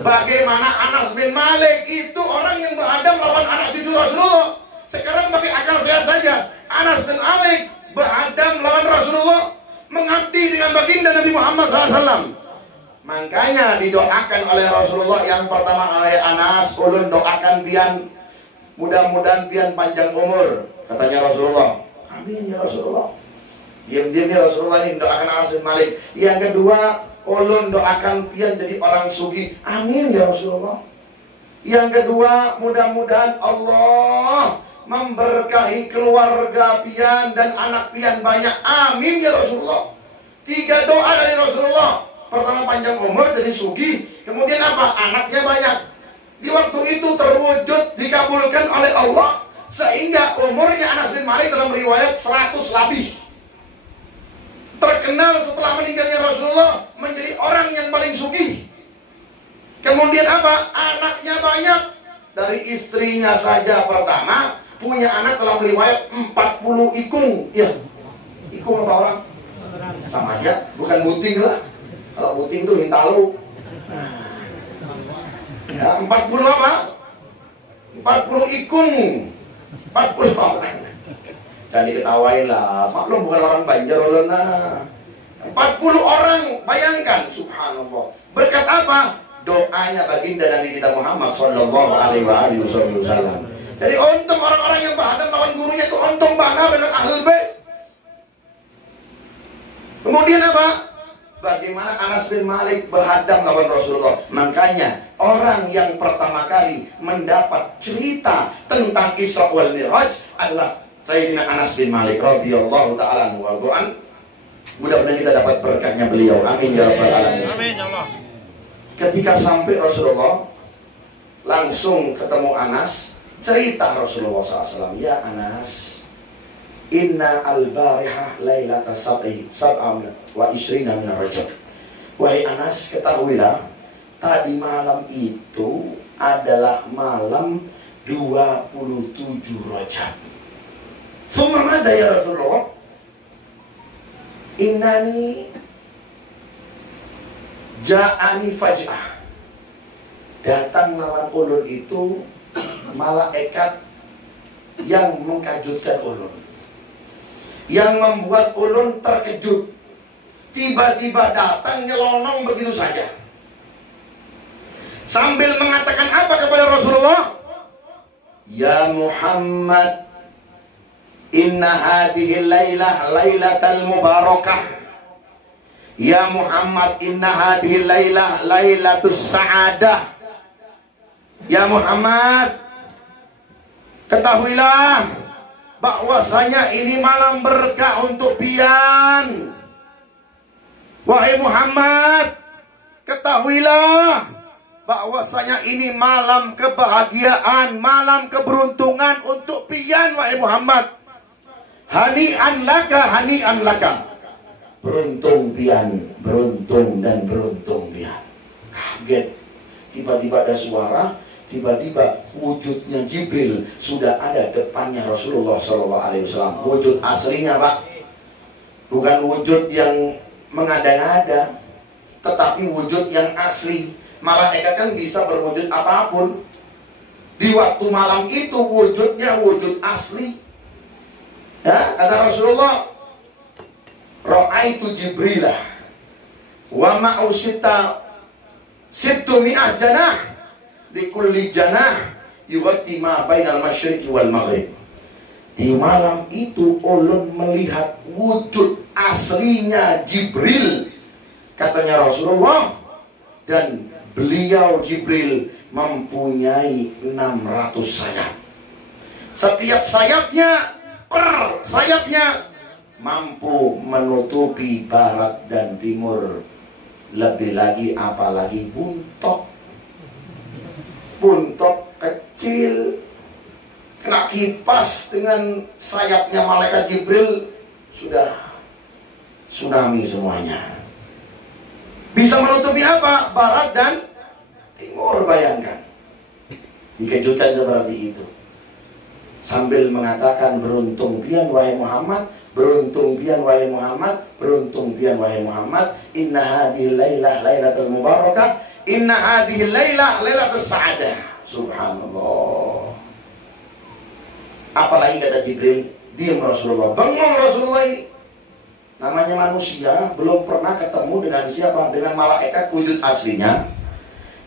Bagaimana Anas bin Malik itu orang yang berhadam lawan anak cucu Rasulullah. Sekarang pakai akal sehat saja. Anas bin Malik berhadam lawan Rasulullah, mengabdi dengan baginda Nabi Muhammad SAW. Makanya didoakan oleh Rasulullah yang pertama oleh Anas, ulun doakan pian mudah-mudahan pian panjang umur, katanya Rasulullah. Amin ya Rasulullah. Diam-diam ya Rasulullah ini doakan Anas bin Malik. Yang kedua, ulun doakan pian jadi orang sugih. Amin ya Rasulullah. Yang kedua, mudah-mudahan Allah memberkahi keluarga pian dan anak pian banyak. Amin ya Rasulullah. 3 doa dari Rasulullah. Pertama, panjang umur jadi sugih. Kemudian apa? Anaknya banyak. Di waktu itu terwujud, dikabulkan oleh Allah, sehingga umurnya Anas bin Malik dalam riwayat 100 lebih. Terkenal setelah meninggalnya Rasulullah menjadi orang yang paling sugih. Kemudian apa? Anaknya banyak. Dari istrinya saja pertama punya anak dalam riwayat 40 ikung. Ya, ikung apa orang? Sama aja, bukan buting lah. Kalau buting itu hintalu. Ya, 40 apa? 40 ikung. 40 orang. Jangan diketawain lah. Maklum bukan orang Banjar ulun nah. 40 orang, bayangkan, subhanallah. Berkat apa? Doanya baginda Nabi kita Muhammad sallallahu alaihi wasallam. Jadi untung orang-orang yang berhadap lawan gurunya itu untung bangga dengan Ahlul Bait. Kemudian apa? Bagaimana Anas bin Malik berhadap lawan Rasulullah. Makanya orang yang pertama kali mendapat cerita tentang Isra wal Mi'raj adalah Sayyidina Anas bin Malik radhiyallahu ta'ala anhu. Mudah-mudahan kita dapat berkahnya beliau. Amin ya rabbal alamin. Amin ya Allah. Ketika sampai Rasulullah, langsung ketemu Anas, cerita Rasulullah SAW, ya Anas, inna al-barihah laylata sab'a wa ishrina min Rajab. Wahai Anas, ketahuilah, tadi malam itu adalah malam 27 Rajab. Summa mada ya Rasulullah? Innani ja'ani faj'ah. Datang lawan ulun itu malaikat yang mengkajutkan ulun, yang membuat ulun terkejut. Tiba-tiba datang nyelonong begitu saja, sambil mengatakan apa kepada Rasulullah? Ya Muhammad, inna hadhihi lailah lailatal mubarakah. Ya Muhammad, inna hadhihi lailah lailatus sa'adah. Ya Muhammad, ketahuilah bahwasanya ini malam berkah untuk pian. Wahai Muhammad, ketahuilah bahwasanya ini malam kebahagiaan, malam keberuntungan untuk pian wahai Muhammad. Hani'an laka, hani'an laka. Beruntung pian, beruntung dan beruntung pian. Kaget. Tiba-tiba ada suara, tiba-tiba wujudnya Jibril sudah ada depannya Rasulullah SAW. Wujud aslinya Pak, bukan wujud yang mengada-ngada, tetapi wujud yang asli. Malaikat kan bisa berwujud apapun. Di waktu malam itu wujudnya wujud asli. Ya, kata Rasulullah, ra'aitu Jibrilah wa ma'usita sittumi'ah janah likulli janah yughatti ma bainal masyriqi wal maghrib. Di malam itu ulun melihat wujud aslinya Jibril, katanya Rasulullah, dan beliau Jibril mempunyai 600 sayap. Setiap sayapnya, per sayapnya mampu menutupi barat dan timur. Lebih lagi, apalagi buntok. Buntok kecil kena kipas dengan sayapnya malaikat Jibril, sudah tsunami semuanya. Bisa menutupi apa? Barat dan timur, bayangkan. Dikejutkan seperti itu. Sambil mengatakan, beruntung pian wahai Muhammad, beruntung pian wahai Muhammad, beruntung pian wahai Muhammad. Inna hadhihi lailah lailatul mubarakah, inna hadhihi lailah lailatus sa'adah. Subhanallah. Apalagi kata Jibril, diam Rasulullah. Bengong Rasulullah ini. Namanya manusia, belum pernah ketemu dengan siapa? Dengan malaikat wujud aslinya.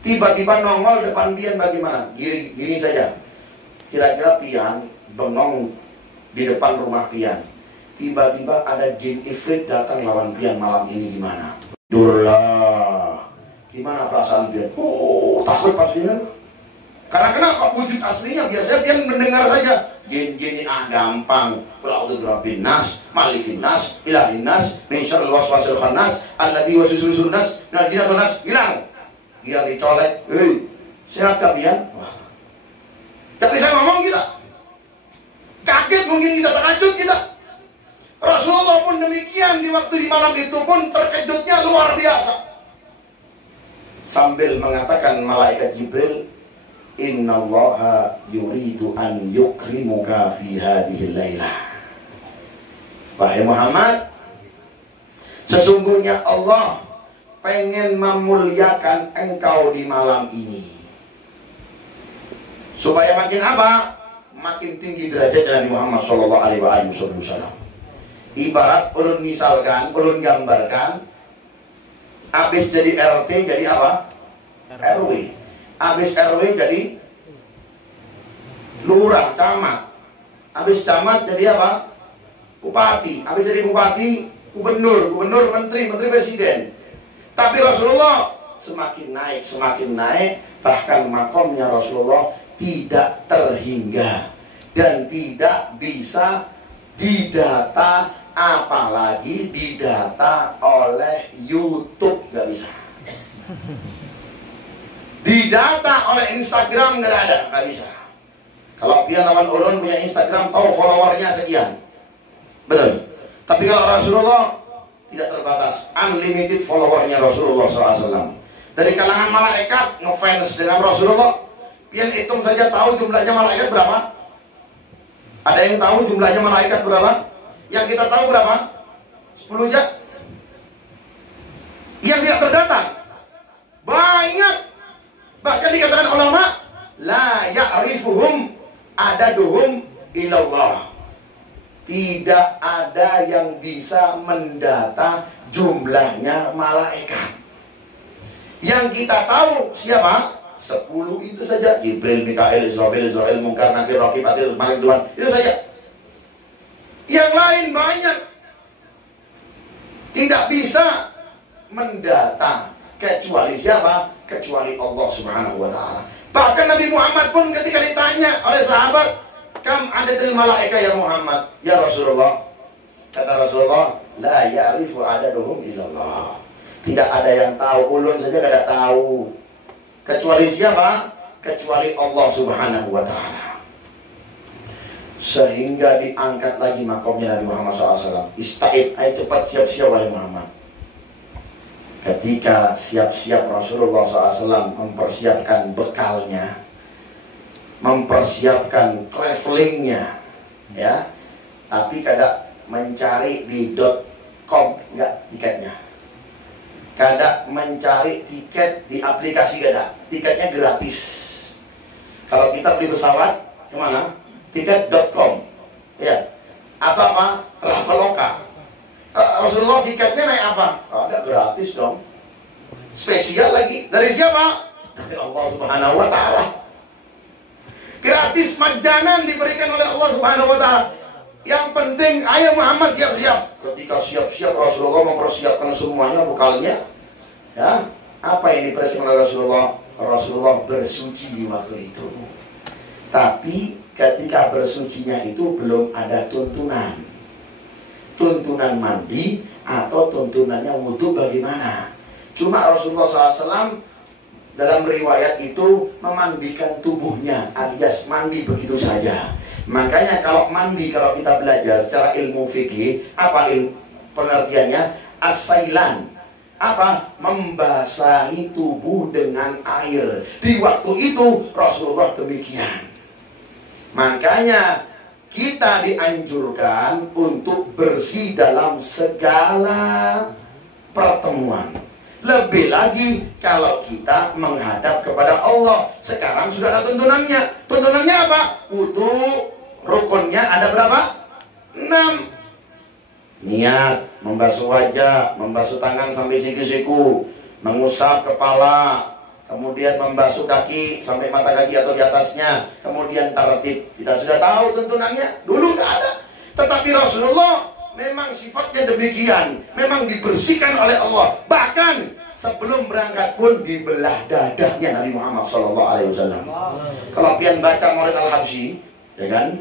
Tiba-tiba nongol depan pian bagaimana? Gini saja. Kira-kira pian bengong di depan rumah pian. Tiba-tiba ada jin ifrit datang lawan pian malam ini, gimana? Durlah. Gimana perasaan pian? Oh, takut pastinya. Karena kenapa? Wujud aslinya biasanya dia mendengar saja. Jin-jin gampang. Qul birabbin nas, malikin nas, ilahin nas, min syarril waswasil khannas, alladzi yuwaswisu nas, minal jinnati wan nas. Hilang dicolek. Hei, sehat kalian? Wah. Gak bisa ngomong kita. Kaget mungkin kita, terkejut kita. Rasulullah pun demikian di waktu di malam itu pun terkejutnya luar biasa. Sambil mengatakan malaikat Jibril, innallaha yuridu an yukrimuka fi hadhil lailah. Wahai Muhammad, sesungguhnya Allah pengen memuliakan engkau di malam ini. Supaya makin apa? Makin tinggi derajat Nabi Muhammad sallallahu alaihi wasallam. Ibarat ulun misalkan, ulun gambarkan, habis jadi RT jadi apa? RW. Habis RW jadi lurah, camat. Habis camat jadi apa? Bupati. Habis jadi bupati, gubernur, menteri presiden. Tapi Rasulullah semakin naik, bahkan makomnya Rasulullah tidak terhingga dan tidak bisa didata, apalagi didata oleh YouTube, nggak bisa. Didata oleh Instagram nggak bisa. Kalau pian lawan ulun punya Instagram, tahu followernya sekian, betul. Tapi kalau Rasulullah tidak terbatas, unlimited followernya Rasulullah SAW. Dari kalangan malaikat ngefans dengan Rasulullah, pian hitung saja tahu jumlahnya malaikat berapa? Ada yang tahu jumlahnya malaikat berapa? Yang kita tahu berapa? 10 aja. Yang tidak terdata banyak. Bahkan dikatakan ulama, la ya'rifuhum adaduhum illallah. Tidak ada yang bisa mendata jumlahnya malaikat. Yang kita tahu siapa? 10 itu saja. Jibril, Mikail, Israfil, Munkar, Nakir, Raqib, Atid, Malik, Duan. Itu saja. Yang lain banyak. Tidak bisa mendata. Kecuali siapa? Kecuali Allah Subhanahu wa ta'ala. Bahkan Nabi Muhammad pun ketika ditanya oleh sahabat, kam adadil malaika ya Muhammad? Ya Rasulullah. Kata Rasulullah, la ya'rifu adaduhum illallah. Tidak ada yang tahu. Ulun saja tidak tahu. Kecuali siapa? Kecuali Allah Subhanahu wa ta'ala. Sehingga diangkat lagi makamnya Nabi Muhammad SAW. Ista'id, ayo cepat siap-siap wahai Muhammad. Ketika siap-siap Rasulullah SAW mempersiapkan bekalnya, mempersiapkan travelingnya, ya, tapi kadang mencari di .com enggak tiketnya. Kadang mencari tiket di aplikasi kadang, tiketnya gratis. Kalau kita beli pesawat kemana? Tiket.com, ya, atau apa? Traveloka. Rasulullah tiketnya naik apa? Ada gratis dong. Spesial lagi. Dari siapa? Dari Allah Subhanahu wa ta'ala. Gratis majanan diberikan oleh Allah Subhanahu wa ta'ala. Yang penting ayo Muhammad siap-siap. Ketika siap-siap Rasulullah mempersiapkan semuanya bekalnya. Ya, apa yang dipersiapkan oleh Rasulullah? Rasulullah bersuci di waktu itu. Tapi ketika bersucinya itu belum ada tuntunan. Tuntunan mandi atau tuntunannya wudhu bagaimana. Cuma Rasulullah SAW dalam riwayat itu memandikan tubuhnya, alias mandi begitu saja. Makanya kalau mandi, kalau kita belajar secara ilmu fikih, apa pengertiannya? As-sailan. Apa? Membasahi tubuh dengan air. Di waktu itu Rasulullah demikian. Makanya kita dianjurkan untuk bersih dalam segala pertemuan. Lebih lagi kalau kita menghadap kepada Allah. Sekarang sudah ada tuntunannya. Tuntunannya apa? Wudu. Rukunnya ada berapa? 6. Niat, membasuh wajah, membasuh tangan sampai siku-siku, mengusap kepala, kemudian membasuh kaki sampai mata kaki atau di atasnya, kemudian tertib. Kita sudah tahu tuntunannya, dulu nggak ada. Tetapi Rasulullah memang sifatnya demikian, memang dibersihkan oleh Allah. Bahkan sebelum berangkat pun dibelah dadanya Nabi Muhammad SAW. Kalau pian baca Maulid Al-Habsyi, ya kan?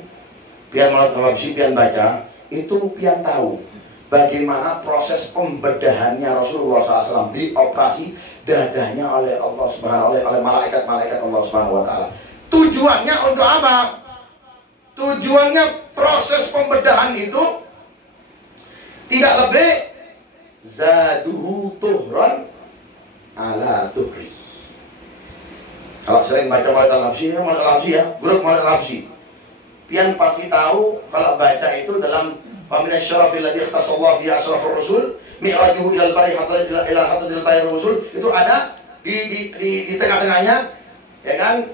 Pian Maulid Al-Habsyi, pian baca, itu pian tahu bagaimana proses pembedahannya Rasulullah SAW di operasi dadanya oleh Allah Subhanahu oleh malaikat-malaikat Allah Subhanahu wa taala. Tujuannya untuk apa? Tujuannya proses pembedahan itu tidak lebih zaduhu tuhran ala tuhri. Kalau sering baca Maulid Al-Habsyi ya, grup Maulid Al-Habsyi, pian pasti tahu kalau baca itu dalam Famin asy-syarafil ladzi ikhtasallahu bi asrafur rusul mi'rajuhu ilal bari hatta ila hadratil bari rusul, itu ada di tengah-tengahnya, ya kan?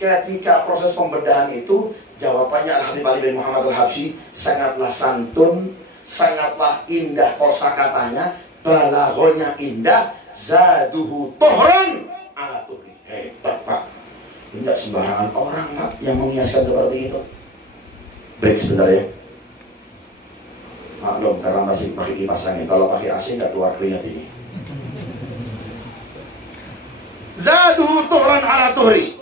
Ketika proses pembedahan itu, jawabannya Al-Habib Ali bin Muhammad Al-Habsyi sangatlah santun, sangatlah indah kosakatanya, balaghahnya indah, zaduhu tuhran ala tuhri. Hebat Pak. Tidak sembarangan orang Pak yang mengiaskan seperti itu. Break sebentar ya. Maklum karena masih pakai kipas angin. Kalau pakai AC nggak keluar keringat ini. Zaduhu tuhran ala tuhri.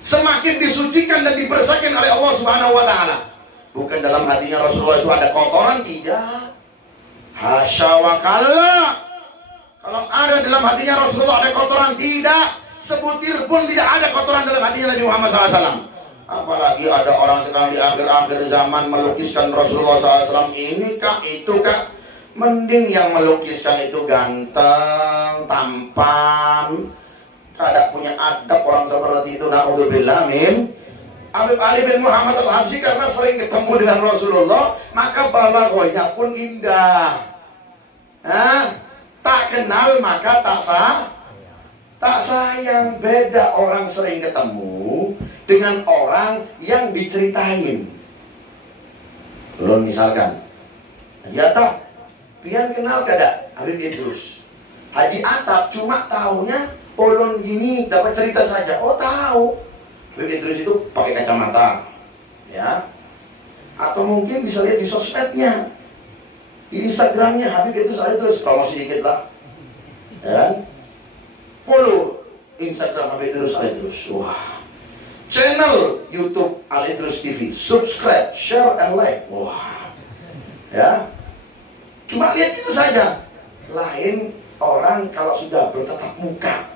Semakin disucikan dan dibersihkan oleh Allah Subhanahu wa taala. Bukan dalam hatinya Rasulullah itu ada kotoran, tidak. Hasya wa kalla. Kalau ada dalam hatinya Rasulullah ada kotoran, tidak. Sebutir pun tidak ada kotoran dalam hatinya Nabi Muhammad SAW. Apalagi ada orang sekarang di akhir-akhir zaman melukiskan Rasulullah SAW ini kah, itu kah. Mending yang melukiskan itu ganteng, tampan, kada punya adab orang seperti itu. Na'udzubillah min. Habib Ali bin Muhammad Al-Habsyi karena sering ketemu dengan Rasulullah, maka balaghahnya pun indah. Tak kenal maka tak sayang. Beda orang sering ketemu dengan orang yang diceritain. Belum misalkan Haji Atap, pian kenal kada Habib Idrus? Haji Atap cuma tahunya ulun gini, dapat cerita saja. Oh tahu, Habib Idrus itu pakai kacamata, ya. Atau mungkin bisa lihat di sosmednya, di Instagramnya Habib Idrus terus promosi dikit lah, ya kan? Follow Instagram Habib Idrus terus. Wah, channel YouTube Al Idrus TV, subscribe, share, and like. Wah, ya. Cuma lihat itu saja. Lain orang kalau sudah bertatap muka,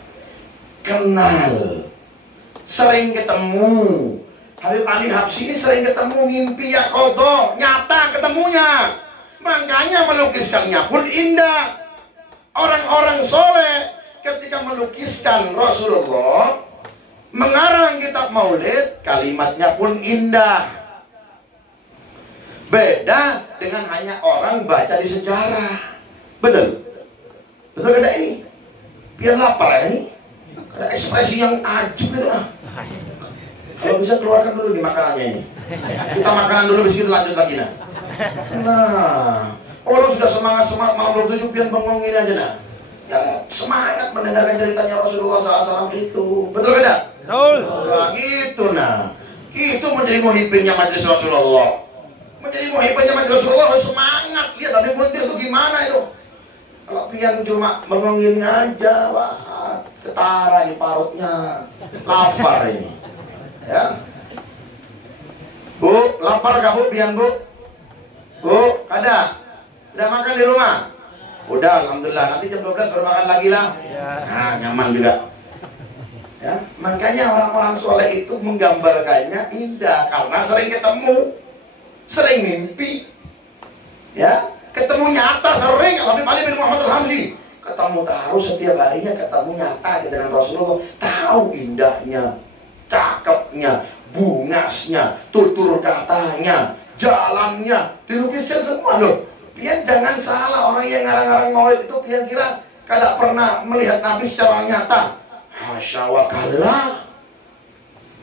kenal, sering ketemu. Habib Ali Habsyi ini sering ketemu, mimpi ya kodo, nyata ketemunya. Makanya melukiskannya pun indah. Orang-orang soleh ketika melukiskan Rasulullah, mengarang kitab maulid, kalimatnya pun indah. Beda dengan hanya orang baca di sejarah. Betul? Betul kada ini? Biar lapar ini. Ada ekspresi yang ajib gitu. Kalau bisa keluarkan dulu di makanannya ini. Kita makanan dulu, habis itu lanjut lagi nah. Orang sudah semangat malam 27 pian bengongin aja nah. Yang semangat mendengarkan ceritanya Rasulullah SAW itu. Betul kada? Betul. Nah, gitu nah. Itu menjadi muhibbinnya majelis Rasulullah. Menjadi muhibbinnya majelis Rasulullah harus semangat. Lihat Habib Muntir itu gimana itu. Kalau pian cuma bengongin aja, wah, ketara ini parutnya, lapar ini, ya. Bu, lapar gak bu, pian bu? Bu, kada? Udah makan di rumah? Udah, alhamdulillah. Nanti jam 12 baru makan lagi lah. Nah, nyaman juga. Ya, makanya orang-orang soleh itu menggambarkannya indah karena sering ketemu, sering mimpi, ya. Ketemu nyata sering. Habib Ali bin Muhammad Al-Habsyi ketemu terus setiap harinya, ketemu nyata dengan Rasulullah. Tahu indahnya, cakepnya, bungasnya, tutur katanya, jalannya, dilukiskan semua loh. Pian jangan salah, orang yang ngarang-ngarang maulid itu pian kira kada pernah melihat Nabi secara nyata. Hasya wa kalla.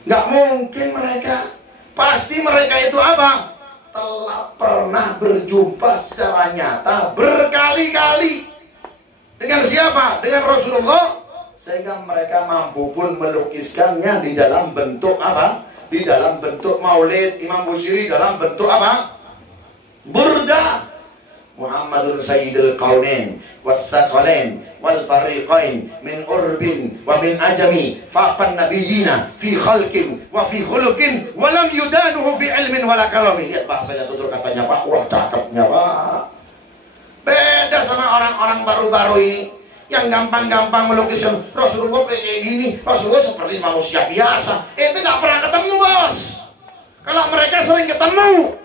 Nggak mungkin mereka. Pasti mereka itu apa? Telah pernah berjumpa secara nyata berkali-kali. Dengan siapa? Dengan Rasulullah. Sehingga mereka mampu pun melukiskannya di dalam bentuk apa? Di dalam bentuk maulid. Imam Busiri dalam bentuk apa? Burda. Muhammadun sayyidul qaunain watsaqalain wal fariqain min urbin wa min ajami faqan nabiyyina fi khalqin wa fi khuluqin wa lam yudanuhu fi ilmin wala karami. Lihat bahasanya tutur katanya Pak, wah cakepnya Pak. Beda sama orang-orang baru-baru ini yang gampang-gampang melukis Rasulullah kayak gini, Rasulullah seperti manusia biasa. Itu nggak pernah ketemu, Bos. Kalau mereka sering ketemu.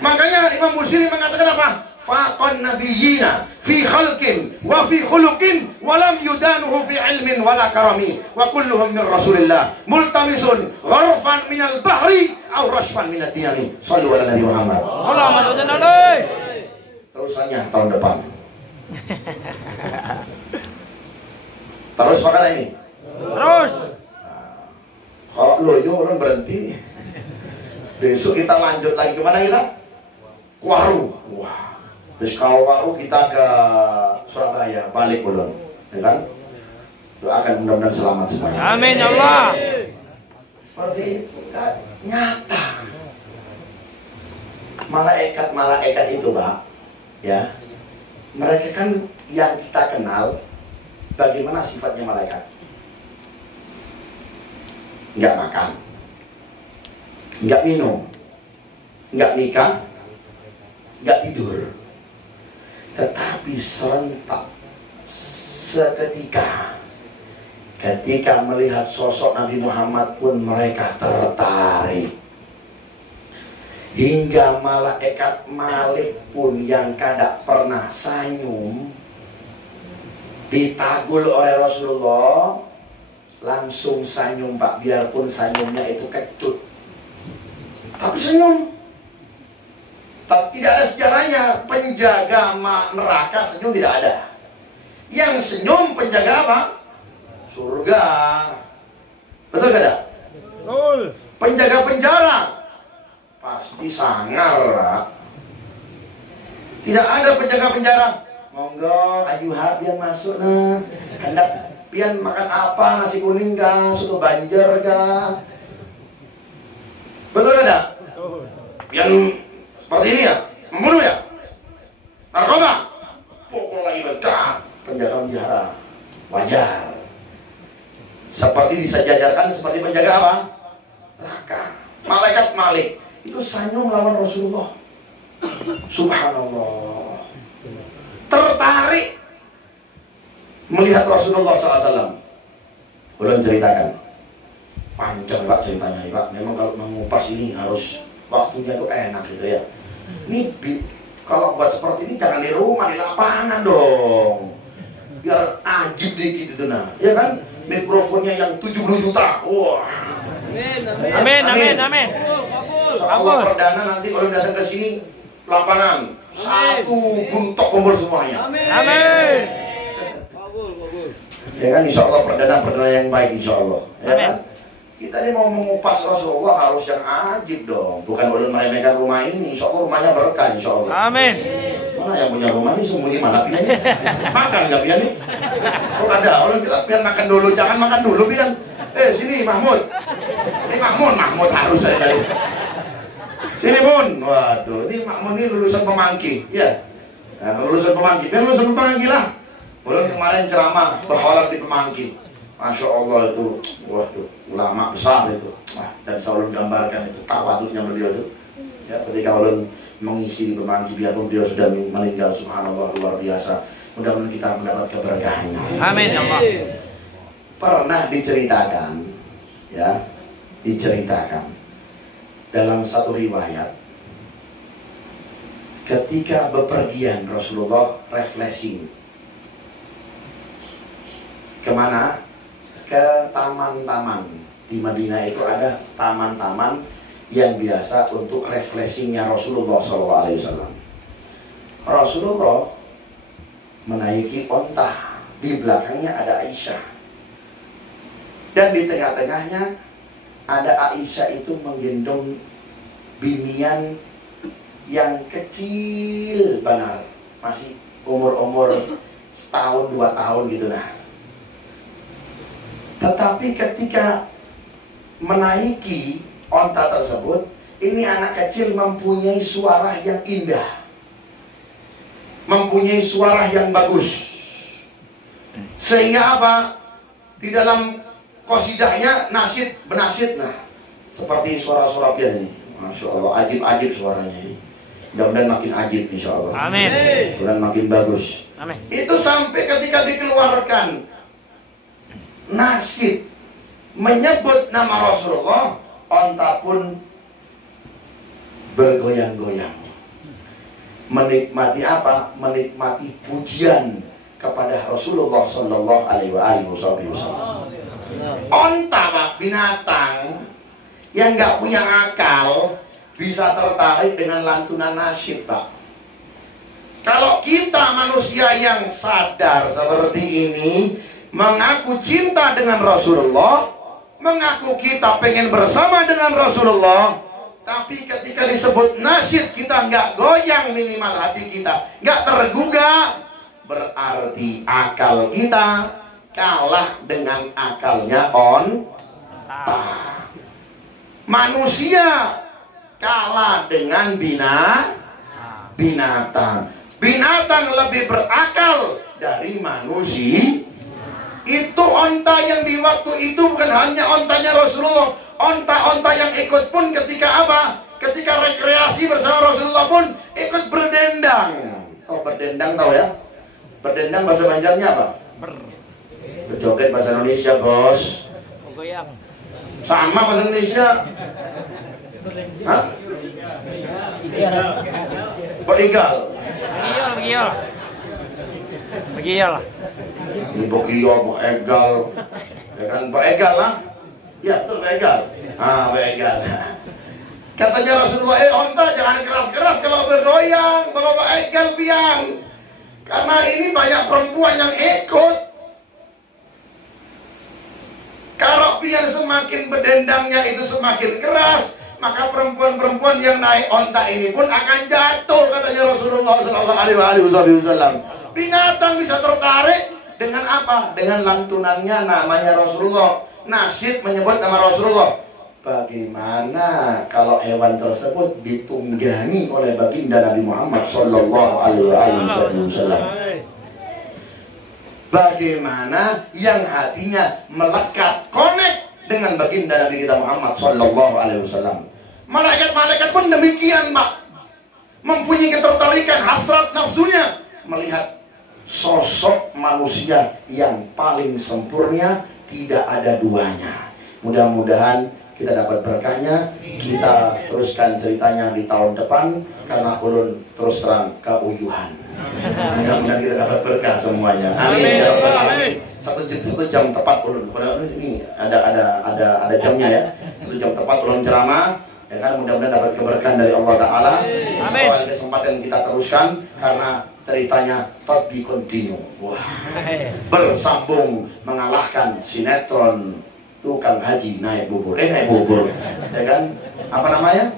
Makanya Imam Busiri mengatakan apa? Faqan nabiyyina fi khalqin wa fi khuluqin wa lam yudanuhu fi ilmin wala karami wa kulluhum min Rasulillah multamisun gharfan minal bahri aw rashfan minad diyami. Shallu ala Nabi Muhammad. Allahumma salli. Terusannya tahun depan. Terus makanya ini. Terus. Kalau loyo orang berhenti. Besok kita lanjut lagi kemana kita? Waru. Wah. Terus kalau Waru kita ke Surabaya, balik belum, ya kan? Doakan mudah-mudahan selamat semuanya. Amin ya Allah. Seperti itu nyata. Malaikat itu Pak, ya. Mereka kan yang kita kenal, bagaimana sifatnya malaikat? Nggak makan, nggak minum, nggak nikah, nggak tidur. Tetapi serentak seketika ketika melihat sosok Nabi Muhammad pun mereka tertarik. Hingga malaikat Malik pun yang kada pernah senyum ditagul oleh Rasulullah langsung senyum Pak, biarpun senyumnya itu kecut tapi senyum. Tidak ada sejarahnya penjaga neraka senyum, tidak ada. Yang senyum penjaga apa? Surga. Betul tidak? Betul. Penjaga penjara pasti sangar Pak. Tidak ada penjaga penjara. Monggo ayuha pian masuk nah. Hendak pian makan apa? Nasi kuning kah? Soto Banjar kah? Betul tidak? Pian seperti ini ya, membunuh ya, narkoba, pukul lagi bedak, penjaga penjara, wajar. Seperti disejajarkan seperti penjaga apa? Neraka. Malaikat Malik itu senyum melawan Rasulullah. Subhanallah. Tertarik melihat Rasulullah SAW. Belum ceritakan. Panjang Pak ceritanya nih Pak. Memang kalau mengupas ini harus waktunya tuh enak gitu ya. Ini kalau buat seperti ini jangan di rumah, di lapangan dong. Biar ajib dikit itu nah. Ya kan? Mikrofonnya yang 70 juta. Wah. Amin. Allah perdana nanti kalau datang ke sini lapangan satu buntok kumpul semuanya. Amin. Ya kan, insya Allah perdana yang baik insya Allah. Ya kan? Kita ini mau mengupas Rasulullah harus yang ajib dong. Bukan ulun meremehkan rumah ini. Insya Allah rumahnya berkah insya Allah. Amin. Mana yang punya rumah ini sembunyi mana pian? Makan nggak pian nih? Oh ada. Ulun bilang pian makan dulu. Jangan makan dulu pian. Sini Mahmud. Ini Mahmud harus saya cari. Sini Mun. Waduh, ini Mahmud ini lulusan Pemangki. Ya. Nah, lulusan Pemangki. Pian lulusan Pemangki lah. Ulun kemarin ceramah berholat di Pemangki. Masya Allah itu, waduh, ulama besar itu. Wah, dan saya ulun gambarkan itu tawaduknya beliau itu. Ya, ketika ulun mengisi di Pemangki, biarpun beliau sudah meninggal, subhanallah luar biasa. Mudah-mudahan kita mendapat keberkahannya. Amin ya Allah. Pernah diceritakan, ya, dalam satu riwayat, ketika bepergian Rasulullah refreshing. Kemana? Ke taman-taman. Di Madinah itu ada taman-taman yang biasa untuk refreshingnya Rasulullah SAW. Rasulullah menaiki onta, di belakangnya ada Aisyah, dan di tengah-tengahnya ada Aisyah itu menggendong binian yang kecil benar, masih umur setahun 2 tahun gitu nah. Tetapi ketika menaiki onta tersebut, ini anak kecil mempunyai suara yang indah. mempunyai suara yang bagus. Sehingga apa? Di dalam qasidahnya nasid, benasid. Nah, seperti suara-suara pian ini. Masya Allah, ajib-ajib suaranya ini. Mudah-mudahan makin ajib insya Allah. Amin. Mudah-mudahan makin bagus. Amin. Itu sampai ketika dikeluarkan nasid menyebut nama Rasulullah, onta pun bergoyang-goyang. Menikmati apa? Menikmati pujian kepada Rasulullah Sallallahu Alaihi Wasallam. Onta, Pak, binatang yang nggak punya akal bisa tertarik dengan lantunan nasyid, Pak. Kalau kita manusia yang sadar seperti ini, mengaku cinta dengan Rasulullah, mengaku kita pengen bersama dengan Rasulullah, tapi ketika disebut nasyid kita nggak goyang, minimal hati kita nggak tergugah, berarti akal kita kalah dengan akalnya onta. Manusia kalah dengan binatang. Binatang lebih berakal dari manusia. Itu onta yang di waktu itu bukan hanya ontanya Rasulullah, onta-onta yang ikut pun ketika apa? Ketika rekreasi bersama Rasulullah pun ikut berdendang. Oh, berdendang tahu ya? Berdendang bahasa Banjarnya apa? Berjoget bahasa Indonesia, Bos. Goyang. Sama bahasa Indonesia. Hah? Begigal. Begial. Ini begial, begigal. Ya kan, begigal lah. Ya, betul begigal. Begigal. Katanya Rasulullah, onta jangan keras-keras kalau bergoyang, bawa begigal piang. Karena ini banyak perempuan yang ikut. Kalau pian semakin berdendangnya itu semakin keras, maka perempuan-perempuan yang naik onta ini pun akan jatuh, katanya Rasulullah Sallallahu Alaihi Wasallam. Binatang bisa tertarik dengan apa? Dengan lantunannya namanya Rasulullah. Nasyid menyebut nama Rasulullah. Bagaimana kalau hewan tersebut ditunggangi oleh baginda Nabi Muhammad Sallallahu Alaihi Wasallam? Bagaimana yang hatinya melekat, connect dengan baginda Nabi kita Muhammad Sallallahu Alaihi Wasallam? Malaikat-malaikat pun demikian, Pak. Mempunyai ketertarikan, hasrat nafsunya melihat sosok manusia yang paling sempurna, tidak ada duanya. Mudah-mudahan kita dapat berkahnya. Kita teruskan ceritanya di tahun depan, karena ulun terus terang keuyuhan. Mudah-mudahan kita dapat berkah semuanya. Amin. Ya Rabbal Alamin. Satu jam tepat ulun. Ini ada jamnya ya. 1 jam tepat ulun ceramah. Ya kan, mudah-mudahan dapat keberkahan dari Allah Taala. Soal kesempatan kita teruskan karena ceritanya tadi continue. Wah. Bersambung mengalahkan sinetron tukang haji naik bubur. Naik bubur. Ya kan? Apa namanya?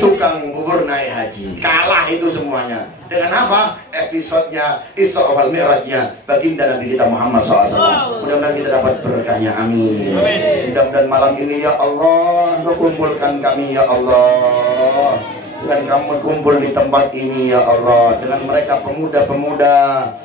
Tukang bubur naik haji. Kalah itu semuanya. Dengan apa? Episodenya Isra wal Mi'rajnya baginda Nabi kita Muhammad SAW. Mudah-mudahan kita dapat berkahnya. Amin. Mudah-mudahan malam ini ya Allah, kumpulkan kami ya Allah. Dengan kamu kumpul di tempat ini ya Allah, dengan mereka pemuda-pemuda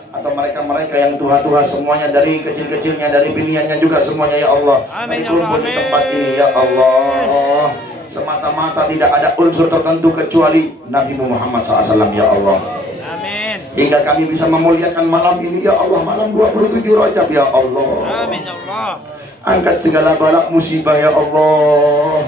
atau mereka-mereka yang tua-tua semuanya, dari kecil-kecilnya, dari biniannya juga semuanya ya Allah. Amin. Kumpul di tempat ini ya Allah, semata-mata tidak ada unsur tertentu kecuali Nabi Muhammad SAW ya Allah. Amin. Hingga kami bisa memuliakan malam ini ya Allah, malam 27 Rajab ya Allah. Amin ya Allah. Angkat segala balak musibah ya Allah.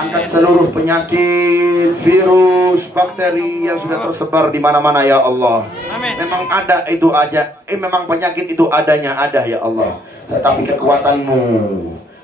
Angkat seluruh penyakit, virus, bakteri yang sudah tersebar di mana-mana ya Allah. Amin. Memang ada itu aja, memang penyakit itu adanya ada ya Allah. Tetapi kekuatan-Mu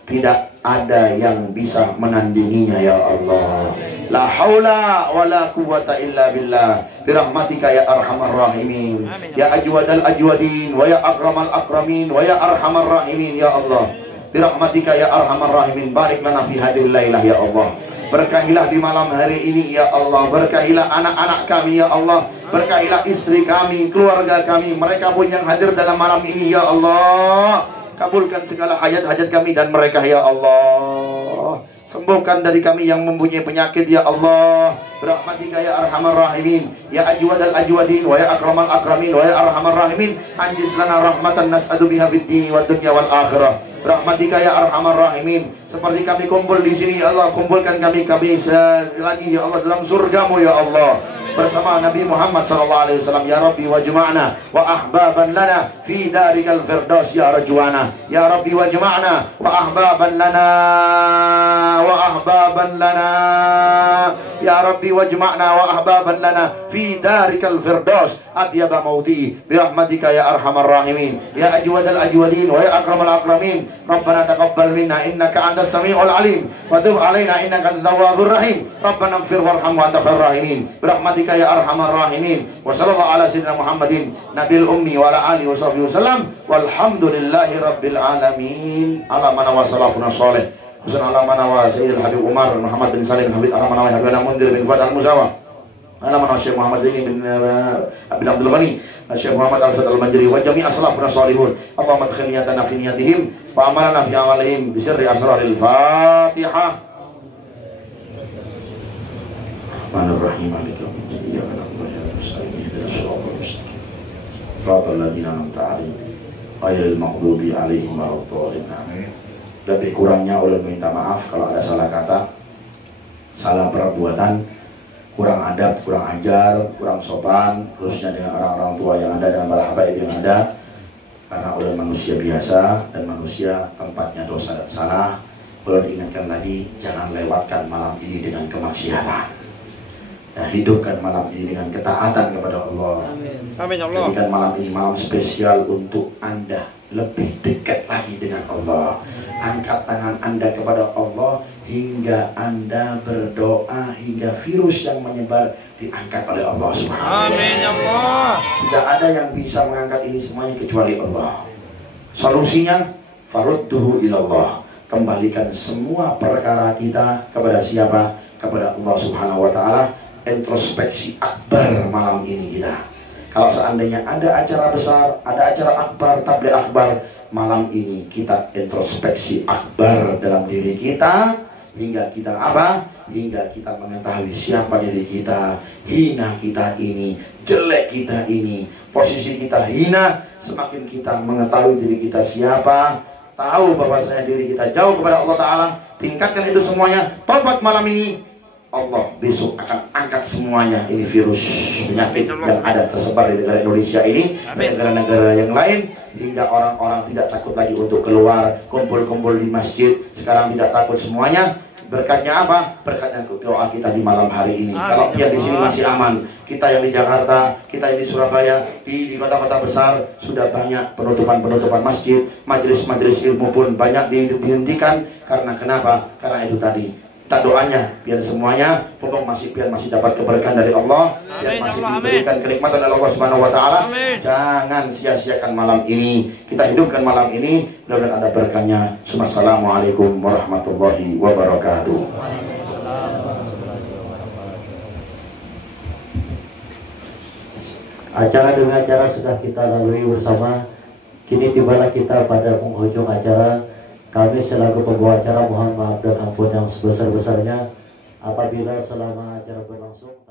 tidak ada yang bisa menandinginya ya Allah. La haula wala quwwata illa billah. Bi rahmatika ya arhamar rahimin. Ya ajwadal ajwadin wa ya akramal akramin wa ya arhamar rahimin ya Allah. Birahmatika ya arhamar rahimin. Barik lana fi hadhil lailah ya Allah. Berkahilah di malam hari ini ya Allah. Berkahilah anak-anak kami ya Allah. Berkahilah istri kami, keluarga kami, mereka pun yang hadir dalam malam ini ya Allah. Kabulkan segala hajat-hajat kami dan mereka ya Allah. Sembuhkan dari kami yang mempunyai penyakit ya Allah. Birahmatika ya arhamar rahimin, ya ajwadal ajwadin, wa ya akramal akramin, wa ya arhamar rahimin. Anjis lana rahmatan nas'adu biha fid dini wad dunya wal akhirah. Birahmatika ya arhamar rahimin. Seperti kami kumpul di sini ya Allah, kumpulkan kami lagi ya Allah dalam surgamu ya Allah, bersama Nabi Muhammad SAW. Ya Rabbi wajma'na wa ahbaban lana fi darikal firdaus ya rajwana. Ya Rabbi wajma'na wa ahbaban lana wa ahbaban lana. Ya Rabbi wajma'na wa ahbaban lana fi darikal firdaus atyaba mauti birahmatika ya arhamar rahimin, ya ajwadal ajwadin wa ya akramal akramin. Rabbana taqabbal minna innaka antas samiul alim wa tub alaina innaka antat tawwabur rahim. Rabbana ighfir warham wa anta khairur rahimin birahmatika ya arhamar rahimin. Wa sallallahu ala sayyidina Muhammadin nabil ummi wa ala alihi washabbihi wasallam walhamdulillahi rabbil alamin. Ala mana wa salafuna shalih Husain ala mana wa sayyidil habib Umar Muhammad bin Salim Habib ala mana wa habibana Mundir bin Fuad al-Musawa ala mana Syekh Muhammad Zaini bin Abdul Ghani, Syekh Muhammad Al-Sad Al-Manjari wa jami' aslafuna shalihun. Allahumma adkhil niyatana fi niyatihim wa amalana fi amalihim bi sirri asraril Fatihah. Rahmanir-Rahim maliki yaumiddin iyyaka na'budu wa iyyaka nasta'in ihdinas siratal mustaqim siratal ladzina an'amta 'alaihim ghairil maghdubi 'alaihim waladdallin. Amin. Lebih kurangnya ulun minta maaf kalau ada salah kata, salah perbuatan, kurang adab, kurang ajar, kurang sopan, khususnya dengan orang-orang tua yang ada, dengan para habaib yang ada. Karena ulun manusia biasa dan manusia tempatnya dosa dan salah. Ulun ingatkan lagi, jangan lewatkan malam ini dengan kemaksiatan. Nah, hidupkan malam ini dengan ketaatan kepada Allah. Amin ya Allah. Jadikan malam ini malam spesial untuk Anda lebih dekat lagi dengan Allah. Angkat tangan Anda kepada Allah hingga Anda berdoa hingga virus yang menyebar diangkat oleh Allah Subhanahu. Amin ya Allah. Tidak ada yang bisa mengangkat ini semuanya kecuali Allah. Solusinya farudduhu ilallah. Kembalikan semua perkara kita kepada siapa? Kepada Allah Subhanahu wa taala. Introspeksi akbar malam ini kita. Kalau seandainya ada acara besar, ada acara akbar, tabligh akbar, malam ini kita introspeksi akbar dalam diri kita hingga kita apa? Hingga kita mengetahui siapa diri kita, hina kita ini, jelek kita ini, posisi kita hina. Semakin kita mengetahui diri kita siapa, tahu bahwasanya diri kita jauh kepada Allah Ta'ala, tingkatkan itu semuanya. Tobat malam ini, Allah besok akan angkat semuanya ini virus penyakit yang ada tersebar di negara Indonesia ini dan negara-negara yang lain, hingga orang-orang tidak takut lagi untuk keluar kumpul-kumpul di masjid. Sekarang tidak takut semuanya. Berkatnya apa? Berkatnya doa kita di malam hari ini. Kalau yang di sini masih aman, kita yang di Jakarta, kita yang di Surabaya, di kota-kota besar sudah banyak penutupan masjid, majelis-majelis ilmu pun banyak dihentikan. Karena kenapa? Karena itu tadi. Kita doanya biar semuanya biar masih dapat keberkahan dari Allah, biar masih diberikan kenikmatan dari Allah Subhanahu wa taala. Jangan sia-siakan malam ini. Kita hidupkan malam ini, mudah-mudahan ada berkahnya. Assalamualaikum warahmatullahi wabarakatuh. Acara demi acara sudah kita lalui bersama. Kini tibalah kita pada penghujung acara. Kami selaku pembawa acara mohon maaf dan ampun yang sebesar-besarnya apabila selama acara berlangsung